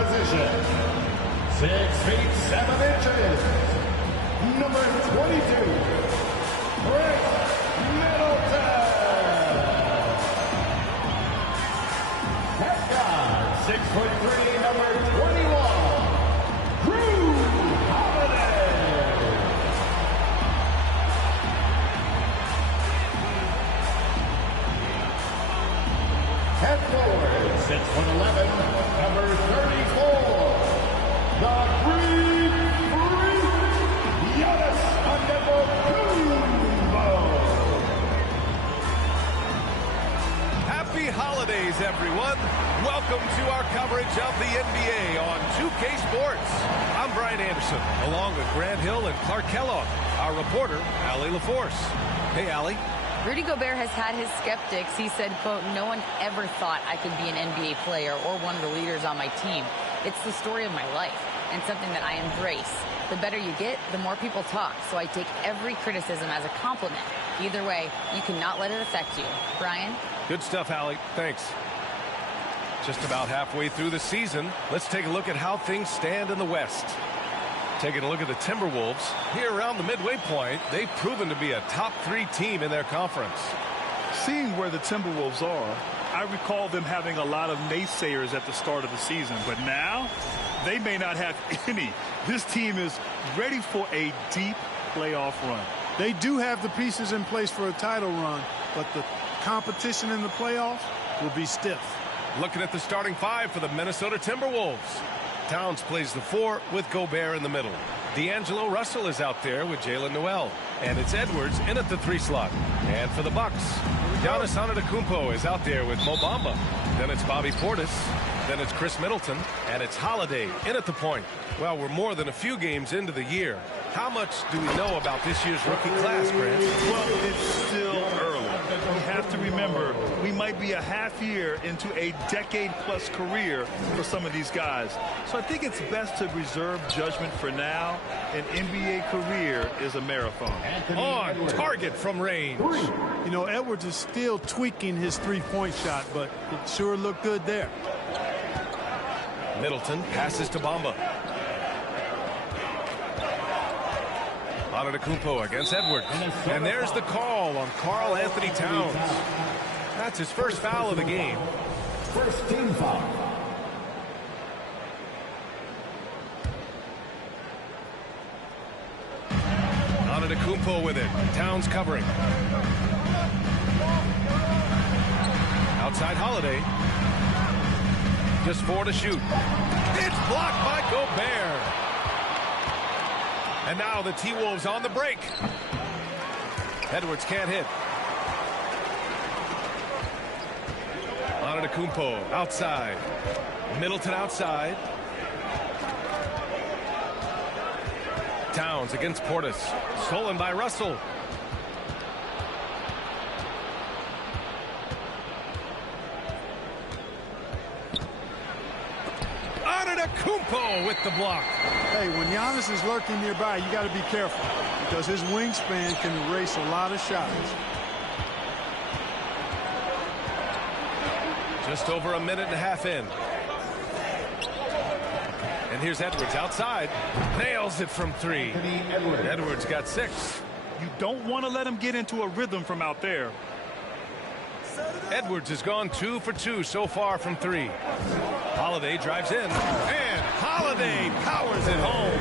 position, 6 feet 7 inches, number 22, Middleton. At guard, 6'3", number 21, Holiday. At forward, 6'11", number 34, the Greek Freak, Giannis Antetokounmpo. Happy holidays, everyone. Welcome to our coverage of the NBA on 2K Sports. I'm Brian Anderson, along with Grant Hill and Clark Kellogg, our reporter, Allie LaForce. Hey, Allie. Rudy Gobert has had his skeptics. He said, quote, "No one ever thought I could be an NBA player or one of the leaders on my team. It's the story of my life and something that I embrace. The better you get, the more people talk, so I take every criticism as a compliment. Either way, you cannot let it affect you." Brian? Good stuff, Allie. Thanks. Just about halfway through the season, let's take a look at how things stand in the West. Taking a look at the Timberwolves, here around the midway point, they've proven to be a top 3 team in their conference. Seeing where the Timberwolves are, I recall them having a lot of naysayers at the start of the season, but now they may not have any. This team is ready for a deep playoff run. They do have the pieces in place for a title run, but the competition in the playoffs will be stiff. Looking at the starting 5 for the Minnesota Timberwolves. Towns plays the 4 with Gobert in the middle. D'Angelo Russell is out there with Jalen Noel. And it's Edwards in at the 3 slot. And for the Bucks, Giannis Antetokounmpo is out there with Mo Bamba. Then it's Bobby Portis. Then it's Chris Middleton. And it's Holiday in at the point. Well, we're more than a few games into the year. How much do we know about this year's rookie class, Grant? Well, it's still early. We have to remember, we might be a half year into a decade-plus career for some of these guys. So I think it's best to reserve judgment for now. An NBA career is a marathon. On target from range. You know, Edwards is still tweaking his three-point shot, but it sure looked good there. Middleton passes to Bamba. Antetokounmpo against Edwards. And there's the call on Karl Anthony Towns. That's his first foul of the game. First team foul. Antetokounmpo with it. Towns covering. Outside Holiday. Just 4 to shoot. It's blocked by Gobert. And now the T-Wolves on the break. Edwards can't hit. Antetokounmpo outside. Middleton outside. Towns against Portis. Stolen by Russell. Antetokounmpo with the block. Hey, when Giannis is lurking nearby, you got to be careful because his wingspan can erase a lot of shots. Just over a minute and a half in. And here's Edwards outside. Nails it from 3. Edwards got 6. You don't want to let him get into a rhythm from out there. Edwards has gone 2 for 2 so far from 3. Holiday drives in. And Holiday powers it home.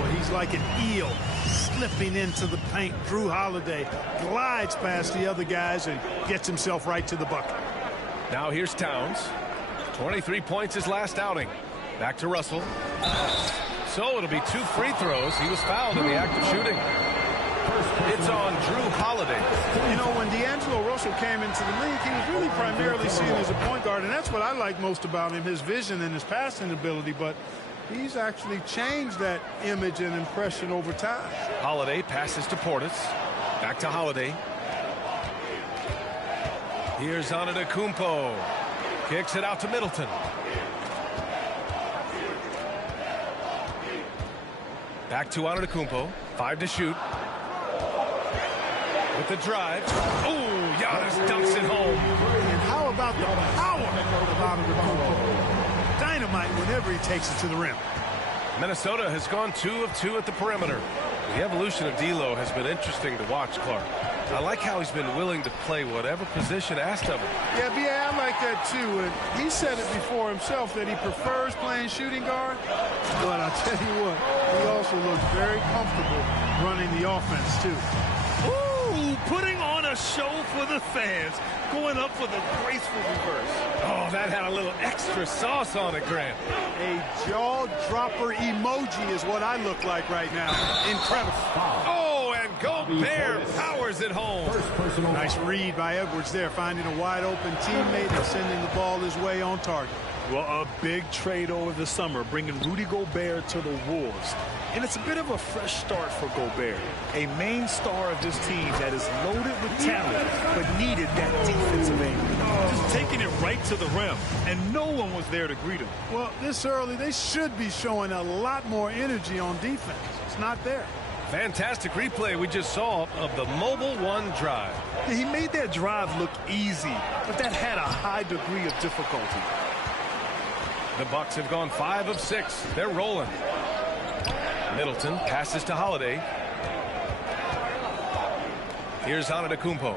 Well, he's like an eel slipping into the paint. Drew Holiday glides past the other guys and gets himself right to the bucket. Now here's Towns. 23 points his last outing. Back to Russell. So it'll be 2 free throws. He was fouled in the act of shooting. It's on Drew Holiday. You know, when D'Angelo Russell came into the league, he was really primarily seen as a point guard, and that's what I like most about him, his vision and his passing ability, but he's actually changed that image and impression over time. Holiday passes to Portis. Back to Holiday. Here's Antetokounmpo. Kicks it out to Middleton. Back to Antetokounmpo. 5 to shoot. With the drive. Oh, Giannis dunks it home. And how about the power of Antetokounmpo? Dynamite. dynamite whenever he takes it to the rim. Minnesota has gone 2 of 2 at the perimeter. The evolution of D'Lo has been interesting to watch, Clark. I like how he's been willing to play whatever position asked of him. Yeah, B.A., I like that too. And he said it before himself that he prefers playing shooting guard. But I'll tell you what, he also looks very comfortable running the offense too. Ooh, putting on a show for the fans, going up for the graceful reverse. Oh, that had a little extra sauce on it, Grant. A jaw-dropper emoji is what I look like right now. Incredible. Oh, and Gobert powers it home. Nice read by Edwards there, finding a wide-open teammate and sending the ball his way on target. Well, a big trade over the summer, bringing Rudy Gobert to the Wolves. And it's a bit of a fresh start for Gobert, a main star of this team that is loaded with talent, but needed that defensive angle. Just taking it right to the rim, and no one was there to greet him. Well, this early, they should be showing a lot more energy on defense. It's not there. Fantastic replay we just saw of the mobile one drive. He made that drive look easy, but that had a high degree of difficulty. The Bucks have gone 5 of 6. They're rolling. Middleton passes to Holiday. Here's Antetokounmpo.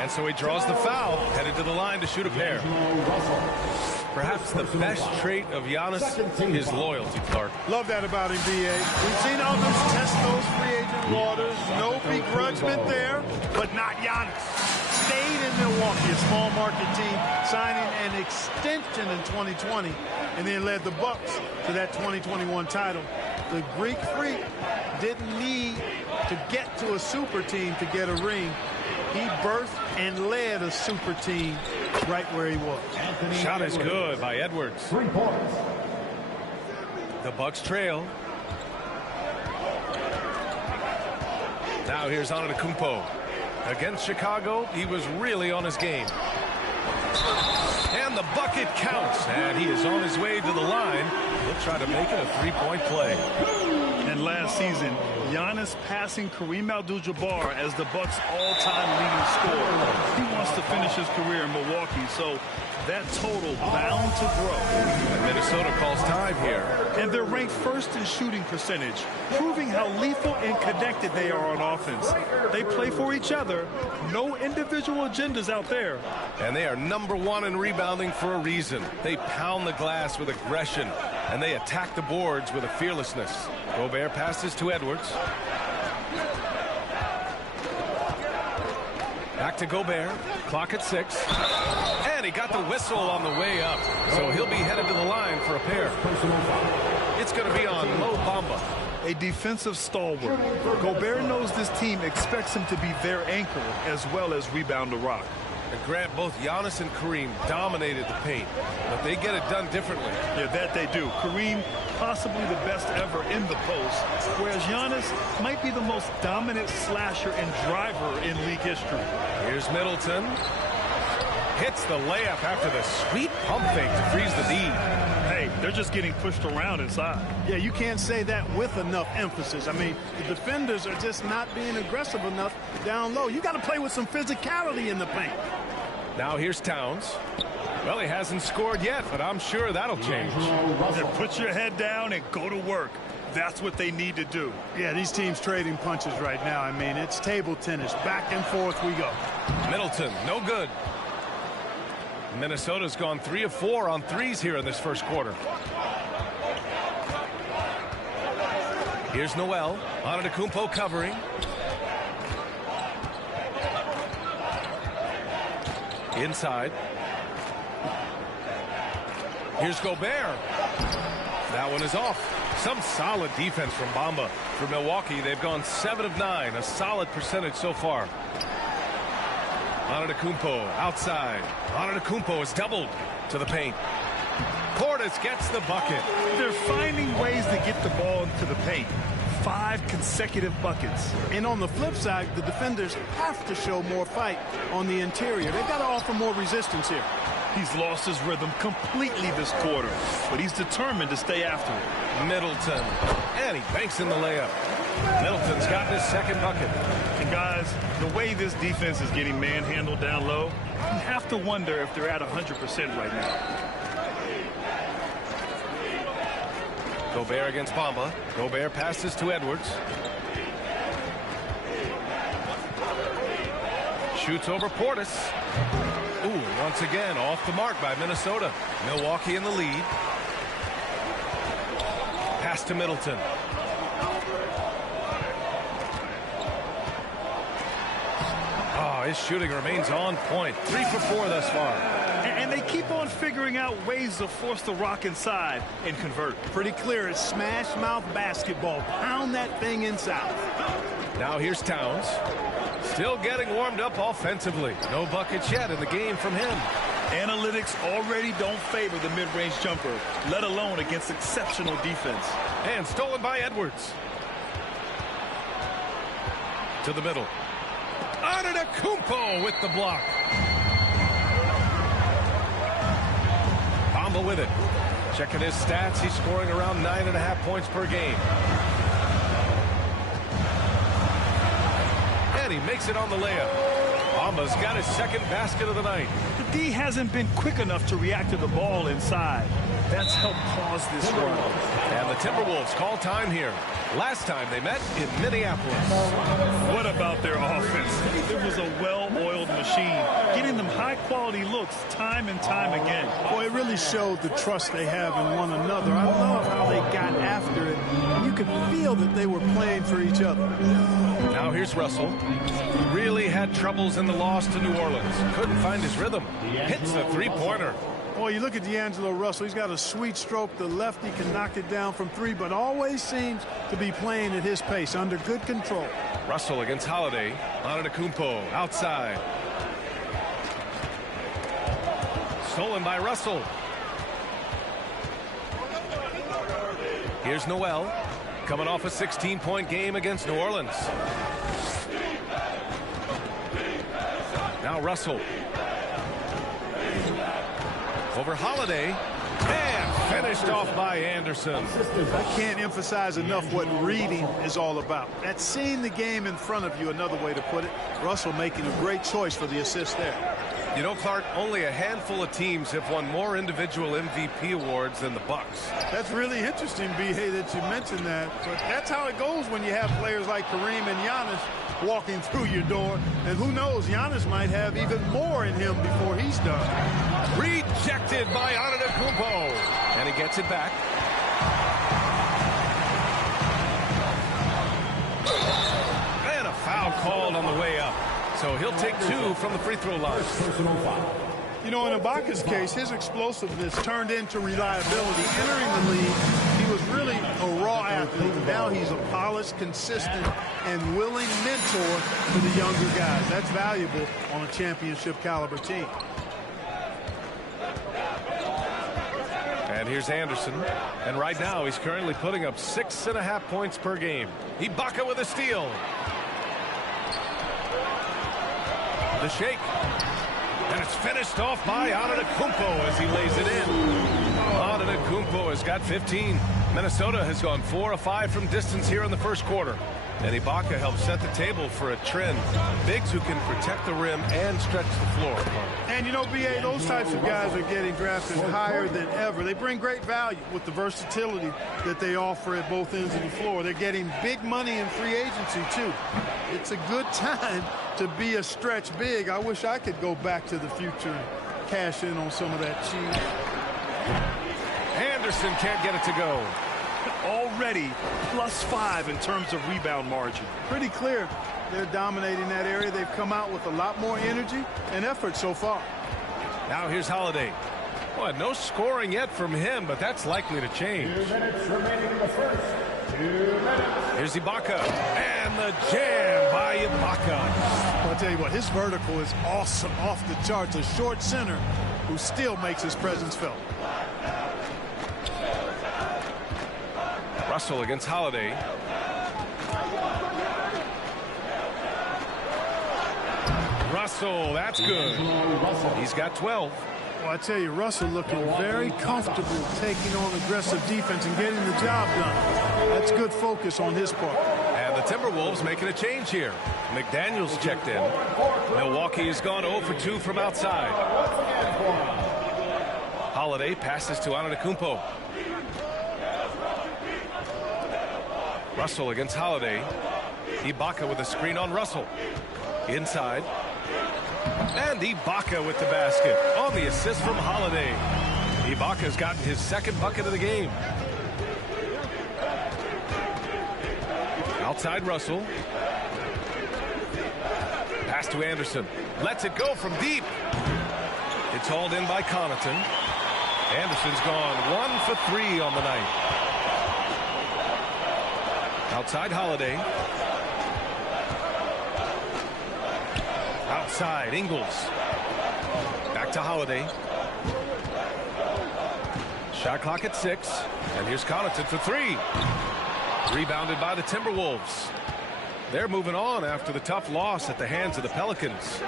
And so he draws the foul, headed to the line to shoot a pair. Perhaps the best trait of Giannis is loyalty, Clark. Love that about him, B.A. We've seen others test those free agent waters. No begrudgment there, but not Giannis. Stayed in Milwaukee, a small market team, signing an extension in 2020, and then led the Bucks to that 2021 title. The Greek Freak didn't need to get to a super team to get a ring. He birthed and led a super team right where he was. Shot is good by Edwards. 3 points. The Bucks trail. Now here's Antetokounmpo. Against Chicago, he was really on his game. And the bucket counts, and he is on his way to the line. He'll try to make it a 3-point play. And last season, Giannis passing Kareem Abdul-Jabbar as the Bucks' all-time leading scorer. He wants to finish his career in Milwaukee, so that total bound to grow. And Minnesota calls time here. And they're ranked first in shooting percentage, proving how lethal and connected they are on offense. They play for each other. No individual agendas out there. And they are #1 in rebounding for a reason. They pound the glass with aggression, and they attack the boards with a fearlessness. Gobert passes to Edwards. Back to Gobert. Clock at 6. And he got the whistle on the way up. So he'll be headed to the line for a pair. It's going to be on Mo Bamba. A defensive stalwart. Gobert knows this team expects him to be their anchor as well as rebound the rock. And Grant, both Giannis and Kareem dominated the paint, but they get it done differently. Yeah, that they do. Kareem, possibly the best ever in the post, whereas Giannis might be the most dominant slasher and driver in league history. Here's Middleton. Hits the layup after the sweet pump fake to freeze the lead. Hey, they're just getting pushed around inside. Yeah, you can't say that with enough emphasis. I mean, the defenders are just not being aggressive enough down low. You got to play with some physicality in the paint. Now here's Towns. Well, he hasn't scored yet, but I'm sure that'll change. And put your head down and go to work. That's what they need to do. Yeah, these teams trading punches right now. I mean, it's table tennis. Back and forth we go. Middleton, no good. Minnesota's gone 3 of 4 on threes here in this first quarter. Here's Noel. Antetokounmpo covering. Inside. Here's Gobert. That one is off. Some solid defense from Bamba. For Milwaukee, they've gone 7 of 9, a solid percentage so far. Antetokounmpo outside. Antetokounmpo is doubled to the paint. Portis gets the bucket. They're finding ways to get the ball into the paint. 5 consecutive buckets. And on the flip side, the defenders have to show more fight on the interior. They've got to offer more resistance here. He's lost his rhythm completely this quarter, but he's determined to stay after it. Middleton. And he banks in the layup. Middleton's gotten his second bucket. And guys, the way this defense is getting manhandled down low, you have to wonder if they're at 100% right now. Gobert against Bamba. Gobert passes to Edwards. Shoots over Portis. Ooh, once again off the mark by Minnesota. Milwaukee in the lead. Pass to Middleton. Oh, his shooting remains on point. 3 for 4 thus far. And they keep on figuring out ways to force the rock inside and convert. Pretty clear. It's smash mouth basketball. Pound that thing inside. Now here's Towns. Still getting warmed up offensively. No buckets yet in the game from him. Analytics already don't favor the mid-range jumper, let alone against exceptional defense. And stolen by Edwards. To the middle. Antetokounmpo with the block. Bamba with it. Checking his stats, he's scoring around 9.5 points per game. And he makes it on the layup. Bamba's got his second basket of the night. The D hasn't been quick enough to react to the ball inside. That's helped cause this run. And the Timberwolves call time here. Last time they met in Minneapolis. What about their offense? It was a well-oiled machine, getting them high-quality looks time and time again. Boy, it really showed the trust they have in one another. I love how they got after it. You could feel that they were playing for each other. Now here's Russell. Really had troubles in the loss to New Orleans. Couldn't find his rhythm. Hits the three-pointer. Boy, you look at D'Angelo Russell. He's got a sweet stroke. The lefty can knock it down from 3, but always seems to be playing at his pace, under good control. Russell against Holiday. Antetokounmpo outside. Stolen by Russell. Here's Noel. Coming off a 16-point game against New Orleans. Now Russell. Over Holiday. And finished off by Anderson. I can't emphasize enough what reading is all about. That's seeing the game in front of you, another way to put it. Russell making a great choice for the assist there. You know, Clark, only a handful of teams have won more individual MVP awards than the Bucks. That's really interesting, B.A., that you mentioned that. But that's how it goes when you have players like Kareem and Giannis walking through your door. And who knows, Giannis might have even more in him before he's done. Rejected by Antetokounmpo. And he gets it back. And a foul called on the way up. So he'll take 2 from the free throw line. You know, in Ibaka's case, his explosiveness turned into reliability. Entering the league, he was really a raw athlete. Now he's a polished, consistent, and willing mentor to the younger guys. That's valuable on a championship caliber team. And here's Anderson. And right now, he's currently putting up 6.5 points per game. Ibaka with a steal. The shake. And it's finished off by Antetokounmpo as he lays it in. Antetokounmpo has got 15. Minnesota has gone 4 of 5 from distance here in the first quarter. And Ibaka helps set the table for a trend. Bigs who can protect the rim and stretch the floor. And, you know, B.A., those types of guys are getting drafted higher than ever. They bring great value with the versatility that they offer at both ends of the floor. They're getting big money in free agency, too. It's a good time to be a stretch big. I wish I could go back to the future and cash in on some of that cheap. Anderson can't get it to go. Already +5 in terms of rebound margin. Pretty clear they're dominating that area. They've come out with a lot more energy and effort so far. Now here's Holiday. Well, no scoring yet from him, but that's likely to change. 2 minutes remaining in the first. 2 minutes. Here's Ibaka. And the jam by Ibaka. Well, I'll tell you what, his vertical is awesome, off the charts. A short center who still makes his presence felt. Russell against Holiday. Russell, that's good. He's got 12. Well, I tell you, Russell looking very comfortable taking on aggressive defense and getting the job done. That's good focus on his part. And the Timberwolves making a change here. McDaniels checked in. Milwaukee has gone 0 for 2 from outside. Holiday passes to Antetokounmpo. Russell against Holiday. Ibaka with a screen on Russell. Inside. And Ibaka with the basket on the assist from Holiday. Ibaka's gotten his second bucket of the game. Outside Russell. Pass to Anderson. Lets it go from deep. It's hauled in by Connaughton. Anderson's gone 1 for 3 on the night. Outside Holiday. Outside Ingles. Back to Holiday. Shot clock at 6. And here's Connaughton for 3. Rebounded by the Timberwolves. They're moving on after the tough loss at the hands of the Pelicans.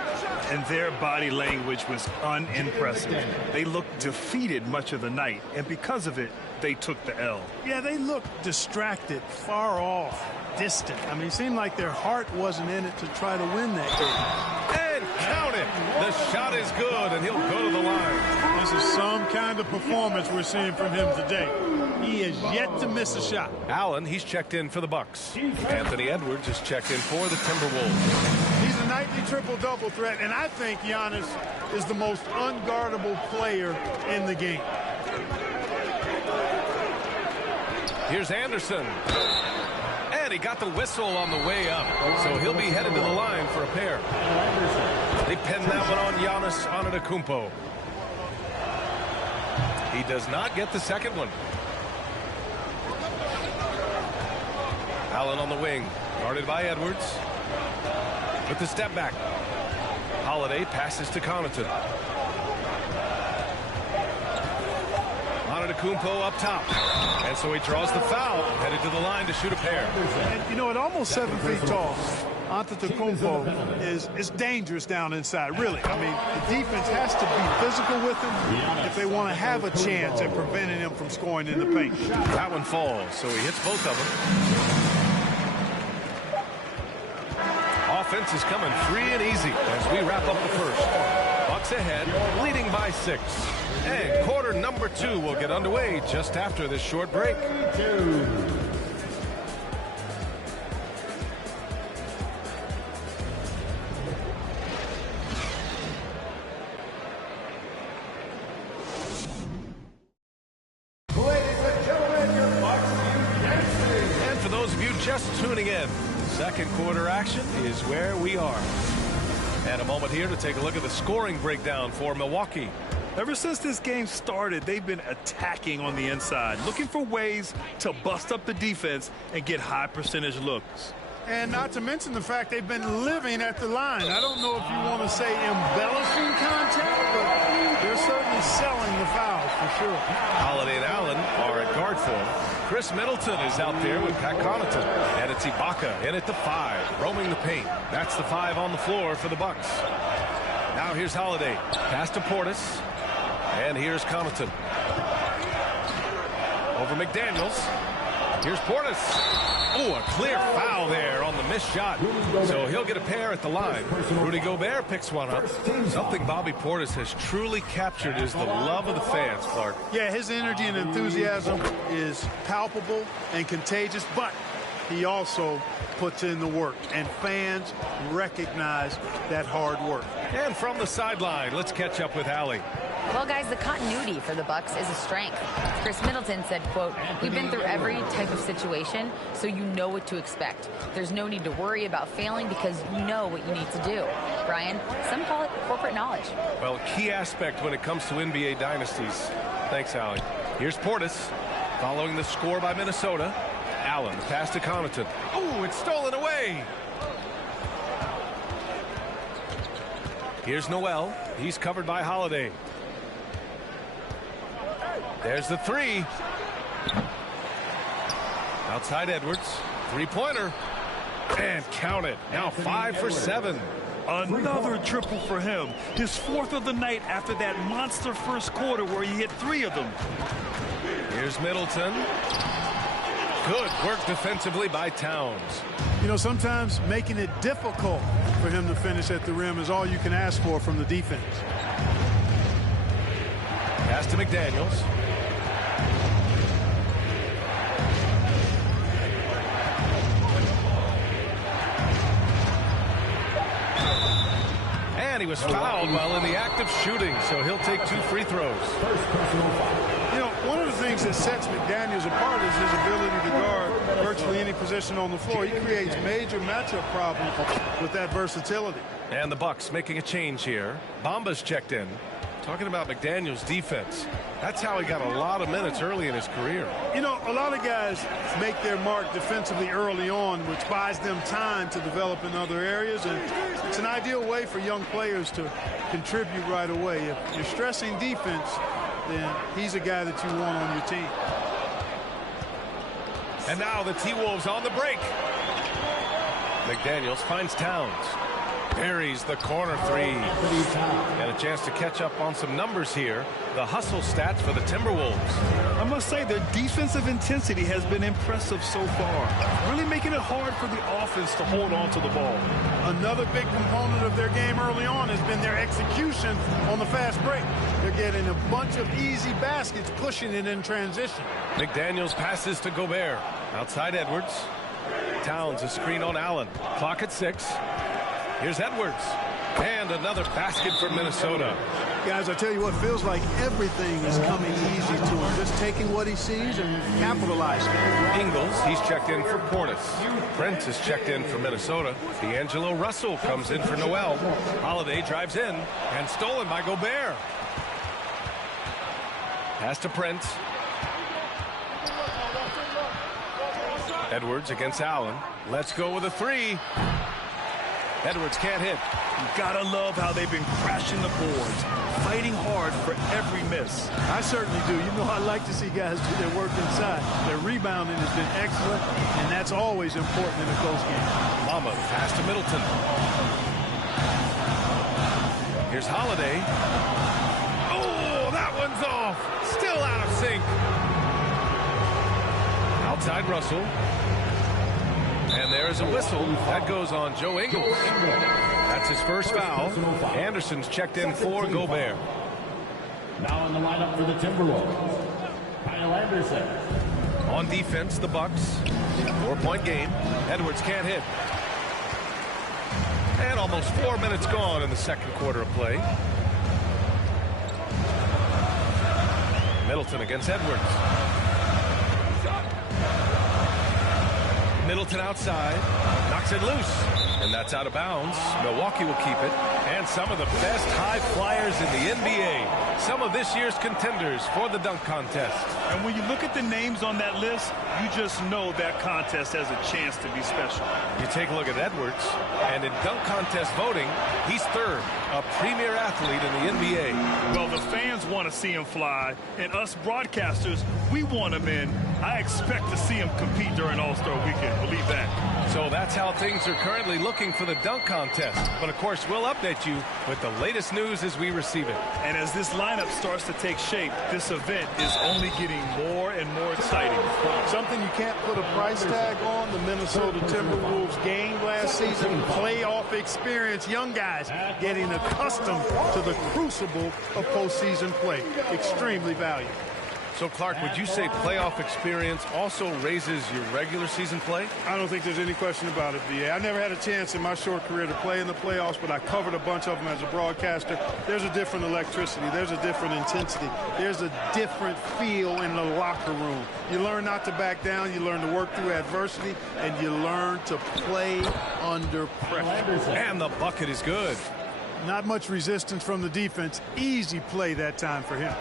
And their body language was unimpressive. They looked defeated much of the night, and because of it, they took the L. Yeah, they looked distracted, far off, distant. I mean, it seemed like their heart wasn't in it to try to win that game. And count it. The shot is good, and he'll go to the line. This is some kind of performance we're seeing from him today. He is yet to miss a shot. Allen, he's checked in for the Bucks. Anthony Edwards is checked in for the Timberwolves. He's a nightly triple-double threat, and I think Giannis is the most unguardable player in the game. Here's Anderson. And he got the whistle on the way up. So he'll be headed to the line for a pair. They pinned that one on Giannis Antetokounmpo. He does not get the second one. Allen on the wing. Guarded by Edwards. With the step back. Holiday passes to Connaughton. Antetokounmpo up top. And so he draws the foul. Headed to the line to shoot a pair. And, you know, at almost 7 feet tall, Antetokounmpo is dangerous down inside, really. I mean, the defense has to be physical with him if they want to have a chance at preventing him from scoring in the paint. That one falls, so he hits both of them. Offense is coming free and easy as we wrap up the first. Bucks ahead, leading by 6. And quarter number 2 will get underway just after this short break. And for those of you just tuning in, second quarter action is where we are. And a moment here to take a look at the scoring breakdown for Milwaukee. Ever since this game started, they've been attacking on the inside, looking for ways to bust up the defense and get high percentage looks. And not to mention the fact they've been living at the line. I don't know if you want to say embellishing contact, but they're certainly selling the fouls for sure. Holiday and Allen are at guard for him. Chris Middleton is out there with Pat Connaughton. And it's Ibaka in at the 5, roaming the paint. That's the 5 on the floor for the Bucks. Now here's Holiday. Pass to Portis. And here's Connaughton. Over McDaniels. Here's Portis. Oh, a clear foul there on the missed shot. So he'll get a pair at the line. Rudy Gobert picks one up. Something Bobby Portis has truly captured is the love of the fans, Clark. Yeah, his energy and enthusiasm is palpable and contagious, but he also puts in the work, and fans recognize that hard work. And from the sideline, let's catch up with Allie. Well, guys, the continuity for the Bucks is a strength. Chris Middleton said, quote, "We've been through every type of situation, so you know what to expect. There's no need to worry about failing because you know what you need to do." Brian, some call it corporate knowledge. Well, key aspect when it comes to NBA dynasties. Thanks, Allie. Here's Portis following the score by Minnesota. Allen, pass to Connaughton. Oh, it's stolen away. Here's Noel. He's covered by Holiday. There's the 3. Outside Edwards. 3-pointer. And count it. Now 5 for 7. Another triple for him. His 4th of the night after that monster first quarter where he hit 3 of them. Here's Middleton. Good work defensively by Towns. You know, sometimes making it difficult for him to finish at the rim is all you can ask for from the defense. Pass to McDaniels. And he was fouled while in the act of shooting, so he'll take 2 free throws. You know, one of the things that sets McDaniels apart is his ability to guard virtually any position on the floor. He creates major matchup problems with that versatility. And the Bucks making a change here. Bamba's checked in. Talking about McDaniels' defense. That's how he got a lot of minutes early in his career. You know, a lot of guys make their mark defensively early on, which buys them time to develop in other areas. And it's an ideal way for young players to contribute right away. If you're stressing defense, then he's a guy that you want on your team. And now the T-Wolves on the break. McDaniels finds Towns. Buries the corner 3. And a chance to catch up on some numbers here. The hustle stats for the Timberwolves. I must say their defensive intensity has been impressive so far. Really making it hard for the offense to hold on to the ball. Another big component of their game early on has been their execution on the fast break. They're getting a bunch of easy baskets, pushing it in transition. McDaniels passes to Gobert. Outside Edwards. Towns a screen on Allen. Clock at 6. Here's Edwards. And another basket for Minnesota. Guys, I tell you what, feels like everything is coming easy to him. Just taking what he sees and capitalizing. Ingles, he's checked in for Portis. Prince is checked in for Minnesota. D'Angelo Russell comes in for Noel. Holiday drives in and stolen by Gobert. Pass to Prince. Edwards against Allen. Let's go with a 3. Edwards can't hit. You gotta love how they've been crashing the boards, fighting hard for every miss. I certainly do. You know, I like to see guys do their work inside. Their rebounding has been excellent, and that's always important in a close game. Mama pass to Middleton. Here's Holiday. Oh, that one's off. Still out of sync. Outside Russell. And there's a whistle. That goes on Joe Ingles. That's his first foul. Anderson's checked in for Gobert. Now in the lineup for the Timberwolves, Kyle Anderson. On defense, the Bucks. 4-point game. Edwards can't hit. And almost 4 minutes gone in the second quarter of play. Middleton against Edwards. Middleton outside, knocks it loose, and that's out of bounds. Milwaukee will keep it. And some of the best high flyers in the NBA. Some of this year's contenders for the dunk contest. And when you look at the names on that list, you just know that contest has a chance to be special. You take a look at Edwards, and in dunk contest voting, he's 3rd, a premier athlete in the NBA. Well, the fans want to see him fly, and us broadcasters, we want him in. I expect to see him compete during All-Star Weekend, believe that. So that's how things are currently looking for the dunk contest. But, of course, we'll update you with the latest news as we receive it. And as this lineup starts to take shape, this event is only getting more and more exciting. Something you can't put a price tag on, the Minnesota Timberwolves game last season, playoff experience, young guys getting accustomed to the crucible of postseason play. Extremely valuable. So, Clark, would you say playoff experience also raises your regular season play? I don't think there's any question about it, B.A. I never had a chance in my short career to play in the playoffs, but I covered a bunch of them as a broadcaster. There's a different electricity. There's a different intensity. There's a different feel in the locker room. You learn not to back down. You learn to work through adversity, and you learn to play under pressure. And the bucket is good. Not much resistance from the defense. Easy play that time for him.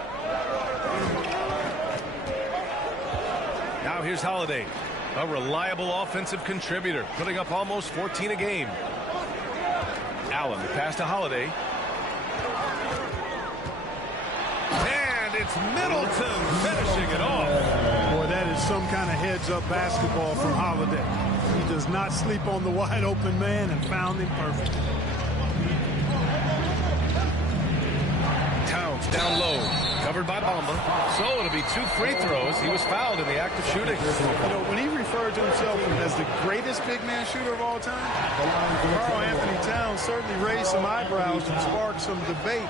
Now here's Holiday, a reliable offensive contributor, putting up almost 14 a game. Allen, the pass to Holiday. And it's Middleton finishing it off. Boy, that is some kind of heads-up basketball from Holiday. He does not sleep on the wide-open man and found him perfect. Towns down low. Covered by Bamba. So it'll be 2 free throws. He was fouled in the act of shooting. You know, when he referred to himself as the greatest big man shooter of all time, Karl Anthony Towns certainly raised some eyebrows and sparked some debate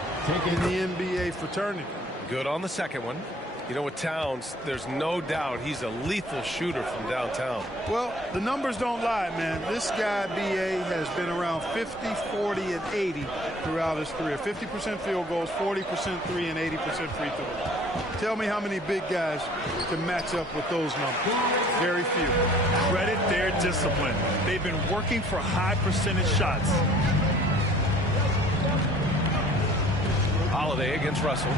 in the NBA fraternity. Good on the second one. You know, with Towns, there's no doubt he's a lethal shooter from downtown. Well, the numbers don't lie, man. This guy, B.A., has been around 50, 40, and 80 throughout his career. 50% field goals, 40% three, and 80% free throws. Tell me how many big guys can match up with those numbers. Very few. Credit their discipline. They've been working for high percentage shots. Holiday against Russell.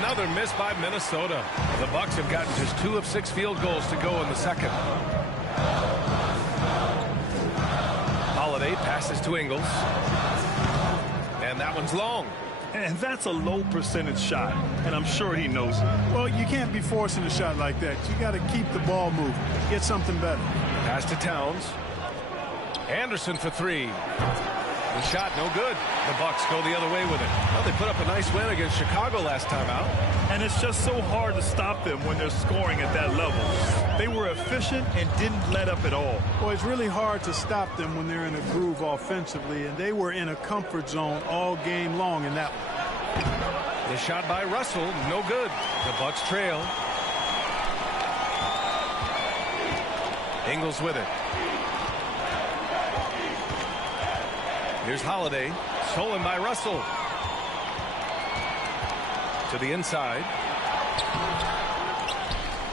Another miss by Minnesota. The Bucks have gotten just 2 of 6 field goals to go in the second. Holiday passes to Ingles. And that one's long. And that's a low percentage shot, and I'm sure he knows it. Well, you can't be forcing a shot like that. You got to keep the ball moving. Get something better. Pass to Towns. Anderson for 3. The shot no good. The Bucks go the other way with it. Well, they put up a nice win against Chicago last time out. And it's just so hard to stop them when they're scoring at that level. They were efficient and didn't let up at all. Well, it's really hard to stop them when they're in a groove offensively, and they were in a comfort zone all game long in that one. The shot by Russell, no good. The Bucks trail. Ingles with it. Here's Holiday, stolen by Russell. To the inside.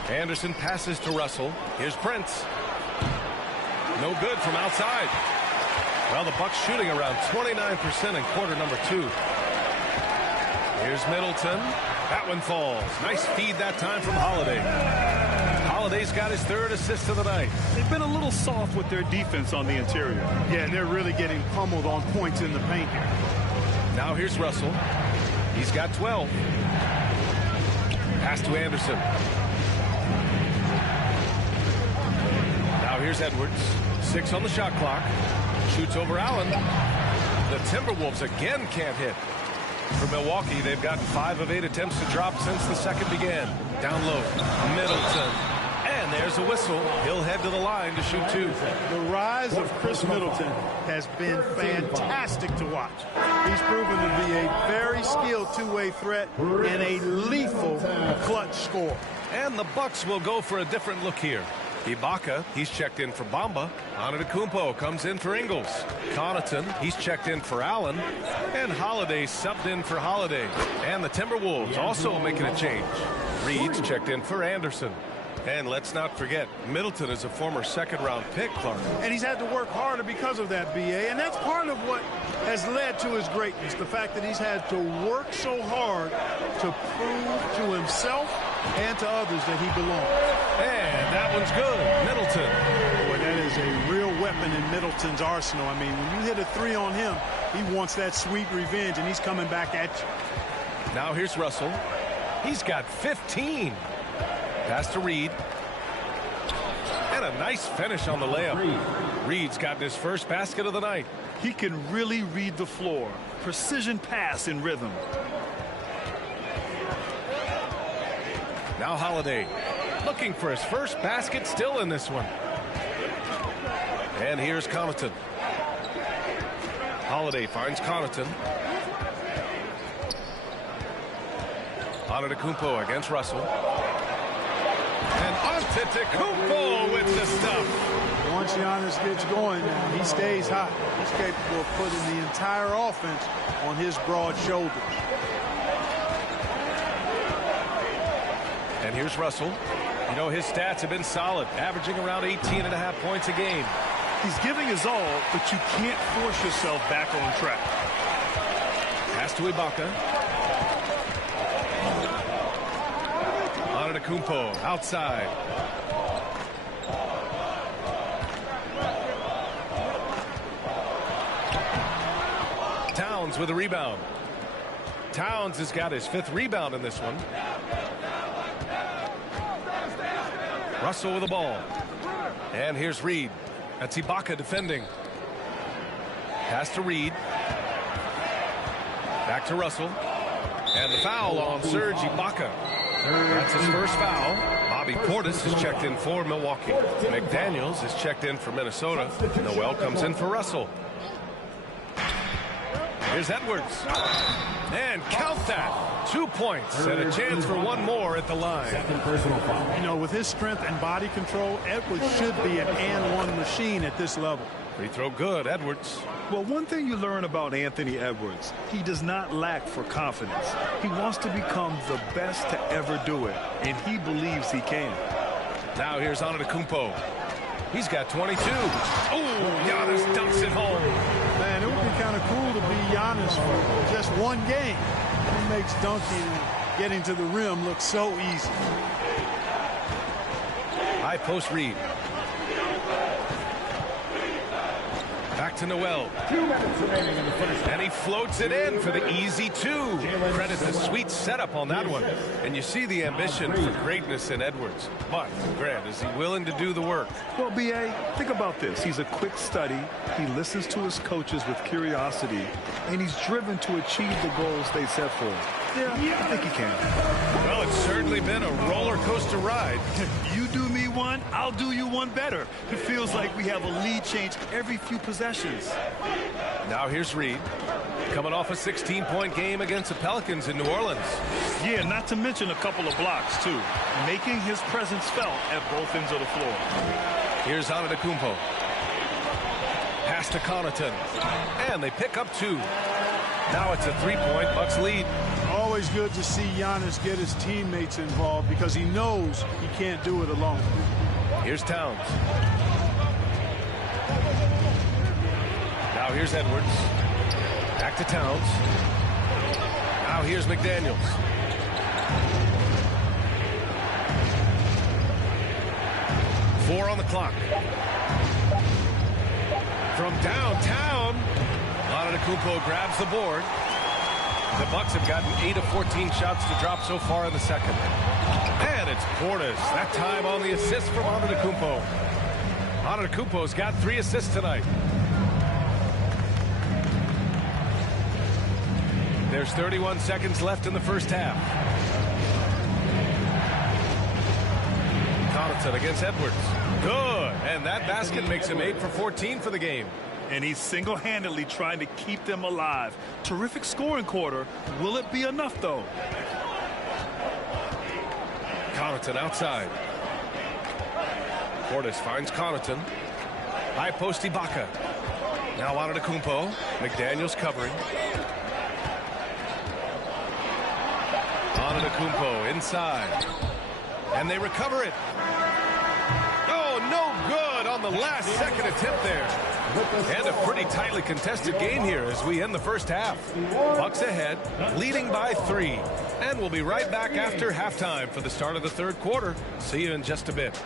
Anderson passes to Russell. Here's Prince. No good from outside. Well, the Bucks shooting around 29% in quarter number 2. Here's Middleton. That one falls. Nice feed that time from Holiday. Holiday's got his 3rd assist of the night. They've been a little soft with their defense on the interior. Yeah, they're really getting pummeled on points in the paint here. Now here's Russell. He's got 12. Pass to Anderson. Now here's Edwards. 6 on the shot clock. Shoots over Allen. The Timberwolves again can't hit. For Milwaukee, they've gotten 5 of 8 attempts to drop since the second began. Down low. Middleton. And there's a whistle. He'll head to the line to shoot 2. The rise of Chris Middleton has been fantastic to watch. He's proven to be a very skilled two-way threat and a lethal clutch scorer. And the Bucks will go for a different look here. Ibaka, he's checked in for Bamba. Antetokounmpo comes in for Ingles. Connaughton, he's checked in for Allen. And Holiday subbed in for Holiday. And the Timberwolves also making a change. Reed's checked in for Anderson. And let's not forget, Middleton is a former second-round pick, Clark. And he's had to work harder because of that, B.A. And that's part of what has led to his greatness, the fact that he's had to work so hard to prove to himself and to others that he belongs. And that one's good. Middleton. Boy, that is a real weapon in Middleton's arsenal. I mean, when you hit a 3 on him, he wants that sweet revenge, and he's coming back at you. Now here's Russell. He's got 15. Pass to Reed. And a nice finish on the layup. Reed's gotten his first basket of the night. He can really read the floor. Precision pass in rhythm. Now Holiday looking for his first basket, still in this one. And here's Connaughton. Holiday finds Connaughton. Antetokounmpo against Russell. And Antetokounmpo with the stuff. Once Giannis gets going now, he stays hot. He's capable of putting the entire offense on his broad shoulders. And here's Russell. You know, his stats have been solid, averaging around 18.5 points a game. He's giving his all, but you can't force yourself back on track. Pass to Ibaka. Antetokounmpo outside. Towns with a rebound. Towns has got his 5th rebound in this one. Russell with the ball. And here's Reed. That's Ibaka defending. Pass to Reed. Back to Russell. And the foul on Serge Ibaka. That's his first foul. Bobby Portis is checked in for Milwaukee. McDaniels is checked in for Minnesota. Noel comes in for Russell. Here's Edwards. And count that. 2 points and a chance for one more at the line. You know, with his strength and body control, Edwards should be an and-one machine at this level. Free throw good, Edwards. Well, one thing you learn about Anthony Edwards, he does not lack for confidence. He wants to become the best to ever do it, and he believes he can. Now here's Antetokounmpo. He's got 22. Oh, Giannis dunks it home. Man, it would be kind of cool to be Giannis for just one game. He makes dunking and getting to the rim look so easy. High post read. Back to Noel. 2 minutes remaining in the first. And he floats it in for the easy two. Credit the sweet setup on that one. And you see the ambition for greatness in Edwards. But, Grant, is he willing to do the work? Well, B.A., think about this. He's a quick study. He listens to his coaches with curiosity, and he's driven to achieve the goals they set for him. Yeah, I think he can. Well, it's certainly been a roller coaster ride. You do me one, I'll do you one better. It feels like we have a lead change every few possessions. Now here's Reed. Coming off a 16-point game against the Pelicans in New Orleans. Yeah, not to mention a couple of blocks, too. Making his presence felt at both ends of the floor. Here's Antetokounmpo. Pass to Connaughton. And they pick up 2. Now it's a 3-point Bucks lead. Always good to see Giannis get his teammates involved because he knows he can't do it alone. Here's Towns. Now here's Edwards. Back to Towns. Now here's McDaniels. Four on the clock. From downtown, Antetokounmpo grabs the board. The Bucks have gotten 8 of 14 shots to drop so far in the second. And it's Portis. That time on the assist from Antetokounmpo. Antetokounmpo's got 3 assists tonight. There's 31 seconds left in the first half. Connaughton against Edwards. Good. And that basket makes him 8 for 14 for the game. And he's single-handedly trying to keep them alive. Terrific scoring quarter. Will it be enough, though? Connaughton outside. Portis finds Connaughton. High post Ibaka. Now Antetokounmpo. McDaniels covering. Antetokounmpo inside. And they recover it. Oh, no good on the last second attempt there. And a pretty tightly contested game here as we end the first half. Bucks ahead, leading by 3. And we'll be right back after halftime for the start of the third quarter. See you in just a bit.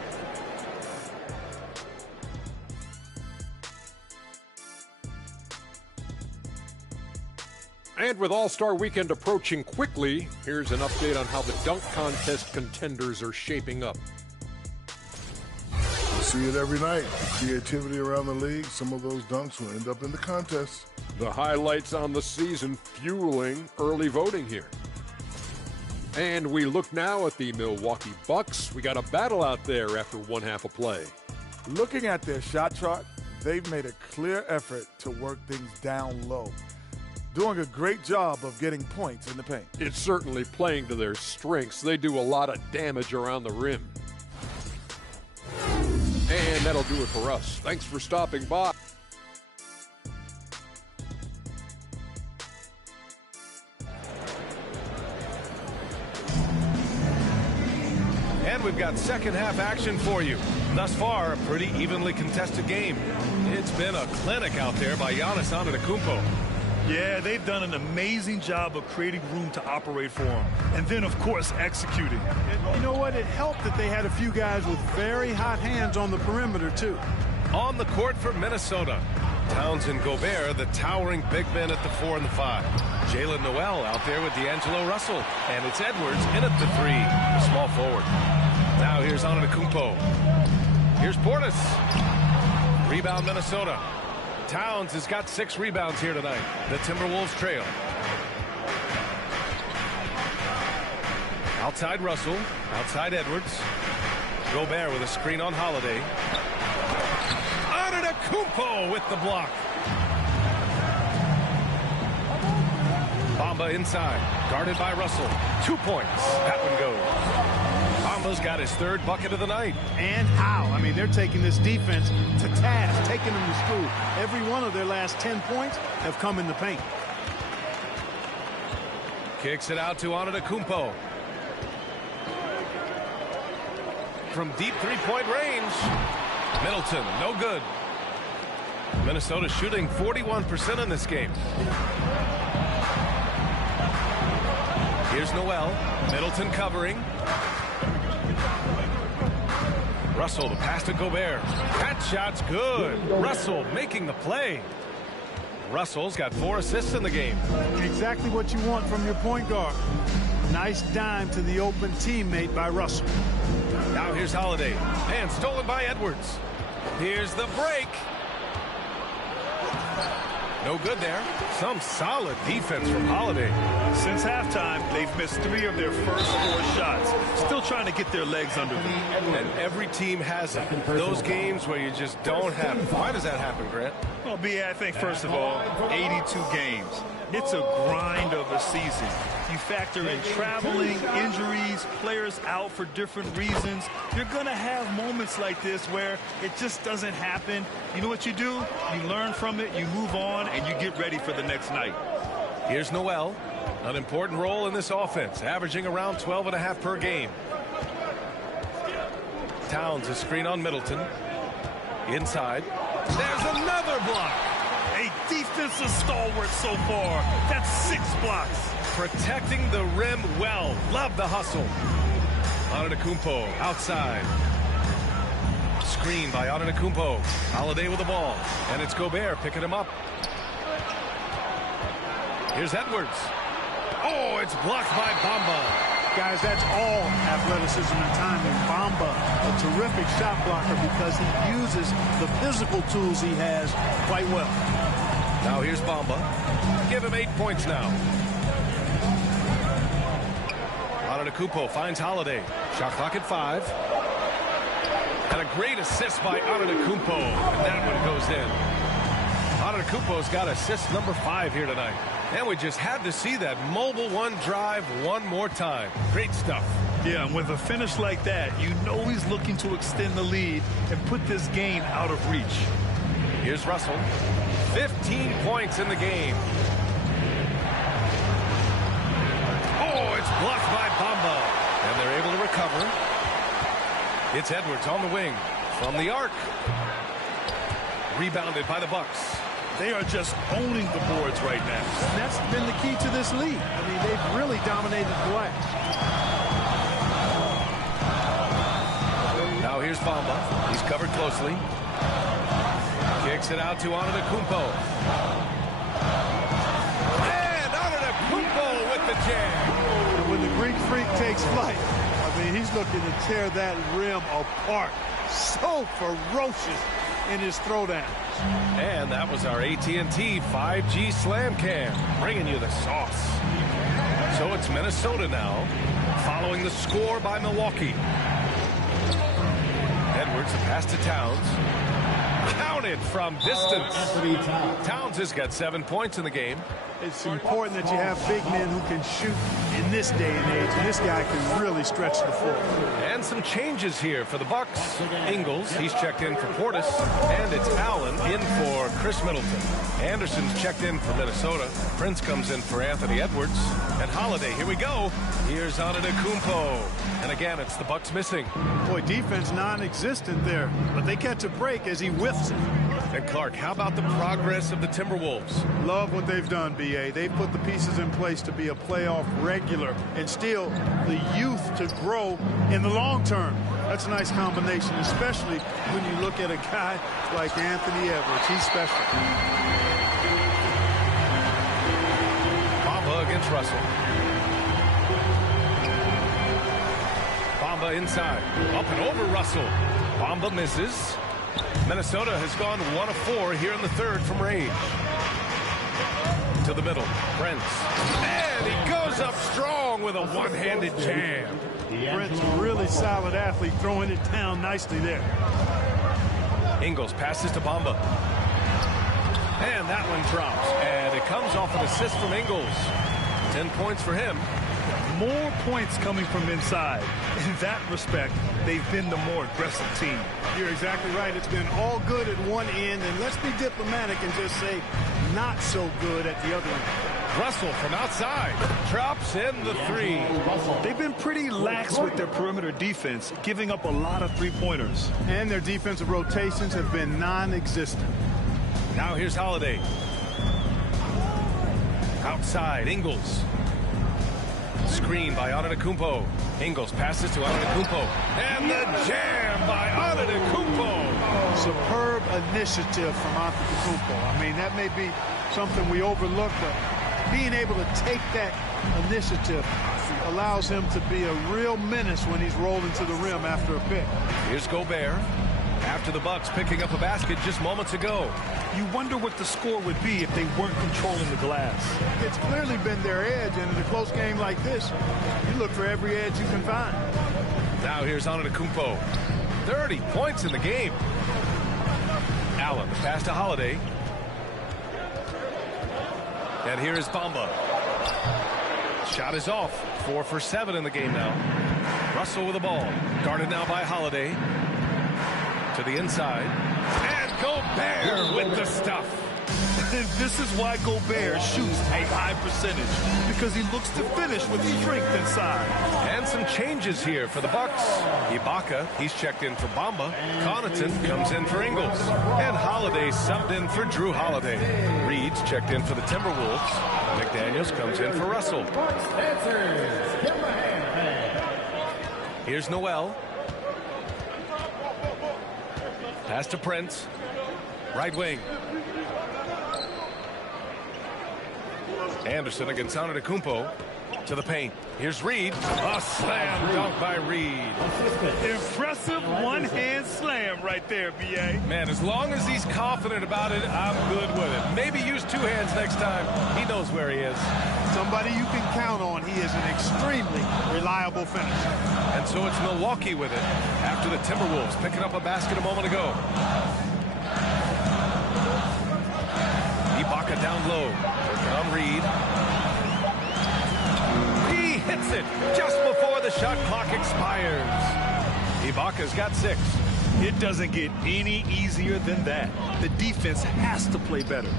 And with All-Star Weekend approaching quickly, here's an update on how the dunk contest contenders are shaping up. We see it every night. Creativity around the league. Some of those dunks will end up in the contest. The highlights on the season fueling early voting here. And we look now at the Milwaukee Bucks. We got a battle out there after one half of play. Looking at their shot chart, they've made a clear effort to work things down low. Doing a great job of getting points in the paint. It's certainly playing to their strengths. They do a lot of damage around the rim. And that'll do it for us. Thanks for stopping by. And we've got second half action for you. Thus far, a pretty evenly contested game. It's been a clinic out there by Giannis Antetokounmpo. Yeah, they've done an amazing job of creating room to operate for him. And then, of course, executing. You know what? It helped that they had a few guys with very hot hands on the perimeter, too. On the court for Minnesota, Towns and Gobert, the towering big men at the 4 and the 5. Jalen Noel out there with D'Angelo Russell. And it's Edwards in at the 3, the small forward. Now here's Antetokounmpo. Here's Portis. Rebound Minnesota. Towns has got 6 rebounds here tonight. The Timberwolves trail. Outside Russell. Outside Edwards. Gobert with a screen on Holiday. Antetokounmpo with the block. Bamba inside. Guarded by Russell. 2 points. That one goes. Bamba's got his third bucket of the night. And how? I mean, they're taking this defense to task, taking them to school. Every one of their last 10 points have come in the paint. Kicks it out to Antetokounmpo. From deep three-point range. Middleton, no good. Minnesota shooting 41% in this game. Here's Noel. Middleton covering. Russell to pass to Gobert. That shot's good. Russell making the play. Russell's got 4 assists in the game. Exactly what you want from your point guard. Nice dime to the open teammate by Russell. Now here's Holiday. And stolen by Edwards. Here's the break. No good there. Some solid defense from Holiday. Since halftime, they've missed 3 of their first 4 shots. Still trying to get their legs under them. And every team has it. Those games where you just don't have it. Why does that happen, Grant? Well, B.A., I think, first of all, 82 games. It's a grind of a season. You factor in traveling, injuries, players out for different reasons. You're going to have moments like this where it just doesn't happen. You know what you do? You learn from it, you move on, and you get ready for the next night. Here's Noel. An important role in this offense, averaging around 12.5 per game. Towns a screen on Middleton. Inside. There's another block. A defensive stalwart so far. That's 6 blocks. Protecting the rim well. Love the hustle. Antetokounmpo outside. Screen by Antetokounmpo. Holiday with the ball. And it's Gobert picking him up. Here's Edwards. Oh, it's blocked by Bamba. Guys, that's all athleticism and timing. Bamba, a terrific shot blocker because he uses the physical tools he has quite well. Now here's Bamba. Give him 8 points now. Antetokounmpo finds Holiday. Shot clock at 5. And a great assist by Antetokounmpo. And that one goes in. Antetokounmpo's got assist number 5 here tonight. And we just had to see that mobile one drive one more time. Great stuff. Yeah, and with a finish like that, you know he's looking to extend the lead and put this game out of reach. Here's Russell. 15 points in the game. Oh, it's blocked by Bamba. And they're able to recover. It's Edwards on the wing from the arc. Rebounded by the Bucks. They are just owning the boards right now. And that's been the key to this league. I mean, they've really dominated the glass. Now here's Bamba. He's covered closely. Kicks it out to Antetokounmpo. And Antetokounmpo with the jam. And when the Greek Freak takes flight, I mean, he's looking to tear that rim apart. So ferocious in his throwdown. And that was our AT&T 5G Slam Cam, bringing you the sauce. So it's Minnesota now, following the score by Milwaukee. Edwards, a pass to Towns. Counted from distance. Towns has got 7 points in the game. It's important that you have big men who can shoot in this day and age, and this guy can really stretch the floor. And some changes here for the Bucks. Ingles, he's checked in for Portis, and it's Allen in for Chris Middleton. Anderson's checked in for Minnesota. Prince comes in for Anthony Edwards. And Holiday, here we go. Here's Antetokounmpo. And again, it's the Bucks missing. Boy, defense non-existent there, but they catch a break as he whiffs it. And Clark, how about the progress of the Timberwolves? Love what they've done, B.A. They've put the pieces in place to be a playoff regular and still the youth to grow in the long term. That's a nice combination, especially when you look at a guy like Anthony Edwards. He's special. Bamba against Russell. Bamba inside. Up and over Russell. Bamba misses. Minnesota has gone 1 of 4 here in the third from range. To the middle. Prince. And And he goes up strong with a one-handed jam. Brent's a really solid athlete, throwing it down nicely there. Ingles passes to Bamba. And that one drops. And it comes off an assist from Ingles. 10 points for him. More points coming from inside. In that respect, they've been the more aggressive team. You're exactly right. It's been all good at one end, and let's be diplomatic and just say not so good at the other end. Russell from outside drops in the three. They've been pretty lax with their perimeter defense, giving up a lot of three-pointers. And their defensive rotations have been non-existent. Now here's Holiday. Outside, Ingles. Screen by Antetokounmpo. Ingles passes to Antetokounmpo. And the jam by Antetokounmpo. Superb initiative from Antetokounmpo. I mean, that may be something we overlook, but being able to take that initiative allows him to be a real menace when he's rolling to the rim after a pick. Here's Gobert. After the Bucks picking up a basket just moments ago. You wonder what the score would be if they weren't controlling the glass. It's clearly been their edge, and in a close game like this, you look for every edge you can find. Now here's Antetokounmpo. 30 points in the game. Allen, the pass to Holiday. And here is Bamba. Shot is off. 4 for 7 in the game now. Russell with the ball. Guarded now by Holiday. To the inside. And Gobert with the stuff. This is why Gobert shoots a high percentage, because he looks to finish with strength inside. And some changes here for the Bucks. Ibaka, he's checked in for Bamba. Connaughton comes in for Ingles. And Holiday subbed in for Drew Holiday. Reed's checked in for the Timberwolves. McDaniels comes in for Russell. Here's Noel. Pass to Prince. Right wing. Anderson against Antetokounmpo to the paint. Here's Reed. A slam dunk by Reed. Impressive one-hand slam right there, B.A. Man, as long as he's confident about it, I'm good with it. Maybe use two hands next time. He knows where he is. Somebody you can count on. He is an extremely reliable finisher. And so it's Milwaukee with it after the Timberwolves picking up a basket a moment ago. Ibaka down low. Working on Reed. He hits it just before the shot clock expires. Ibaka's got 6. It doesn't get any easier than that. The defense has to play better.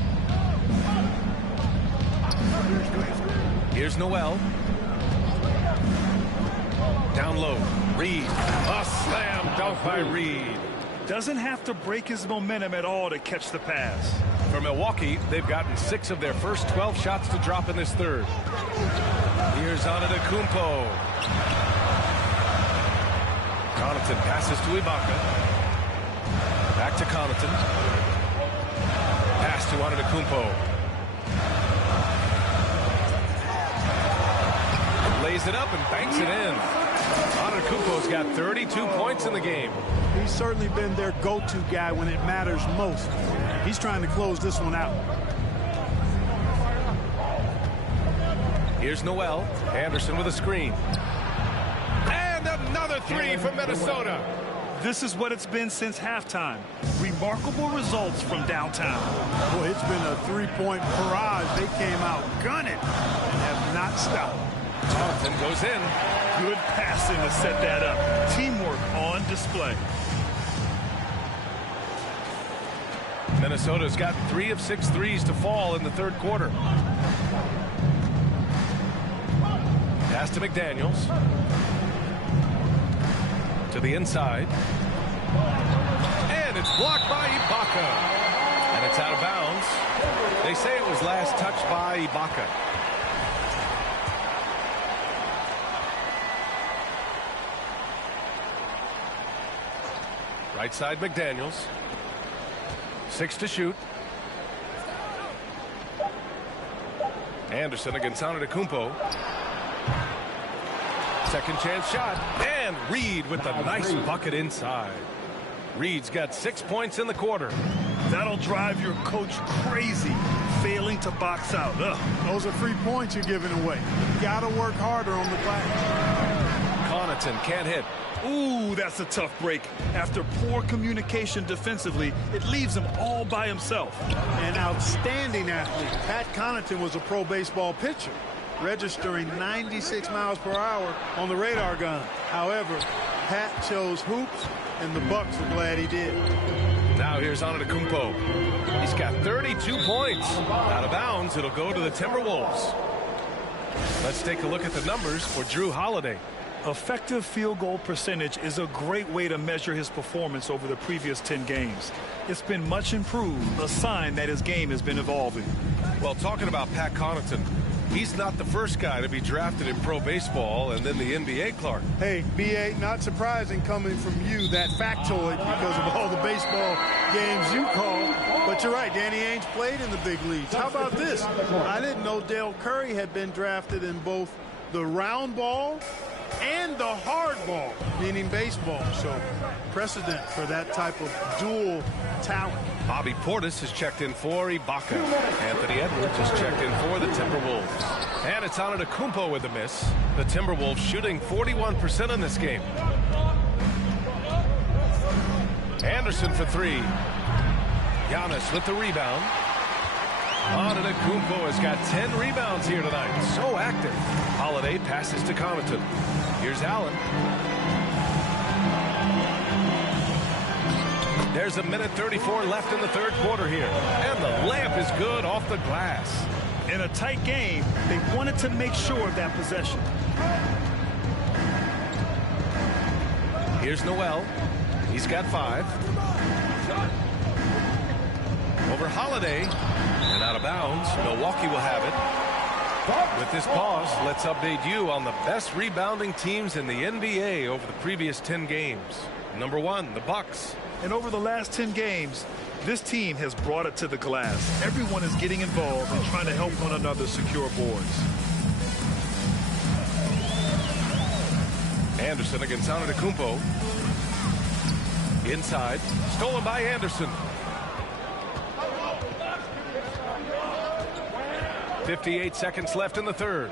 Here's Noel. Down low. Reed. A slam dunk by Reed. Doesn't have to break his momentum at all to catch the pass. For Milwaukee, they've gotten 6 of their first 12 shots to drop in this third. Here's Antetokounmpo. Connaughton passes to Ibaka. Back to Connaughton. Pass to Antetokounmpo. Lays it up and banks it in. Antetokounmpo's got 32 points in the game. He's certainly been their go-to guy when it matters most. He's trying to close this one out. Here's Noel. Anderson with a screen. And another 3 from Minnesota. This is what it's been since halftime. Remarkable results from downtown. Boy, it's been a three-point barrage. They came out gunning and have not stopped. Thompson goes in. Good passing to set that up. Teamwork on display. Minnesota's got 3 of 6 threes to fall in the third quarter. Pass to McDaniels. To the inside. And it's blocked by Ibaka. And it's out of bounds. They say it was last touched by Ibaka. Right side McDaniels. 6 to shoot. Anderson against Antetokounmpo. Second chance shot. And Reed with the nice bucket inside. Reed's got 6 points in the quarter. That'll drive your coach crazy, failing to box out. Ugh. Those are 3 points you're giving away. You got to work harder on the glass. Connaughton can't hit. Ooh, that's a tough break. After poor communication defensively, it leaves him all by himself. An outstanding athlete. Pat Connaughton was a pro baseball pitcher, registering 96 miles per hour on the radar gun. However, Pat chose hoops, and the Bucks are glad he did. Now here's Antetokounmpo. He's got 32 points. Out of bounds, it'll go to the Timberwolves. Let's take a look at the numbers for Drew Holiday. Effective field goal percentage is a great way to measure his performance over the previous 10 games. It's been much improved, a sign that his game has been evolving. Well, talking about Pat Connaughton, he's not the first guy to be drafted in pro baseball and then the NBA, Clark. Hey, B.A., not surprising coming from you, that factoid, because of all the baseball games you call. But you're right, Danny Ainge played in the big leagues. How about this? I didn't know Dale Curry had been drafted in both the round ball and the hard ball, meaning baseball. So precedent for that type of dual talent. Bobby Portis has checked in for Ibaka. Anthony Edwards has checked in for the Timberwolves. And it's Antetokounmpo with a miss. The Timberwolves shooting 41% in this game. Anderson for 3. Giannis with the rebound. Antetokounmpo has got 10 rebounds here tonight. So active. Holiday passes to Connaughton. Here's Allen. There's a minute 34 left in the third quarter here. And the layup is good off the glass. In a tight game, they wanted to make sure of that possession. Here's Noel. He's got 5. Over Holiday. And out of bounds. Milwaukee will have it. With this pause, let's update you on the best rebounding teams in the NBA over the previous 10 games. Number 1, the Bucks. And over the last 10 games, this team has brought it to the glass. Everyone is getting involved and trying to help one another secure boards. Anderson against Antetokounmpo. Inside. Stolen by Anderson. 58 seconds left in the third.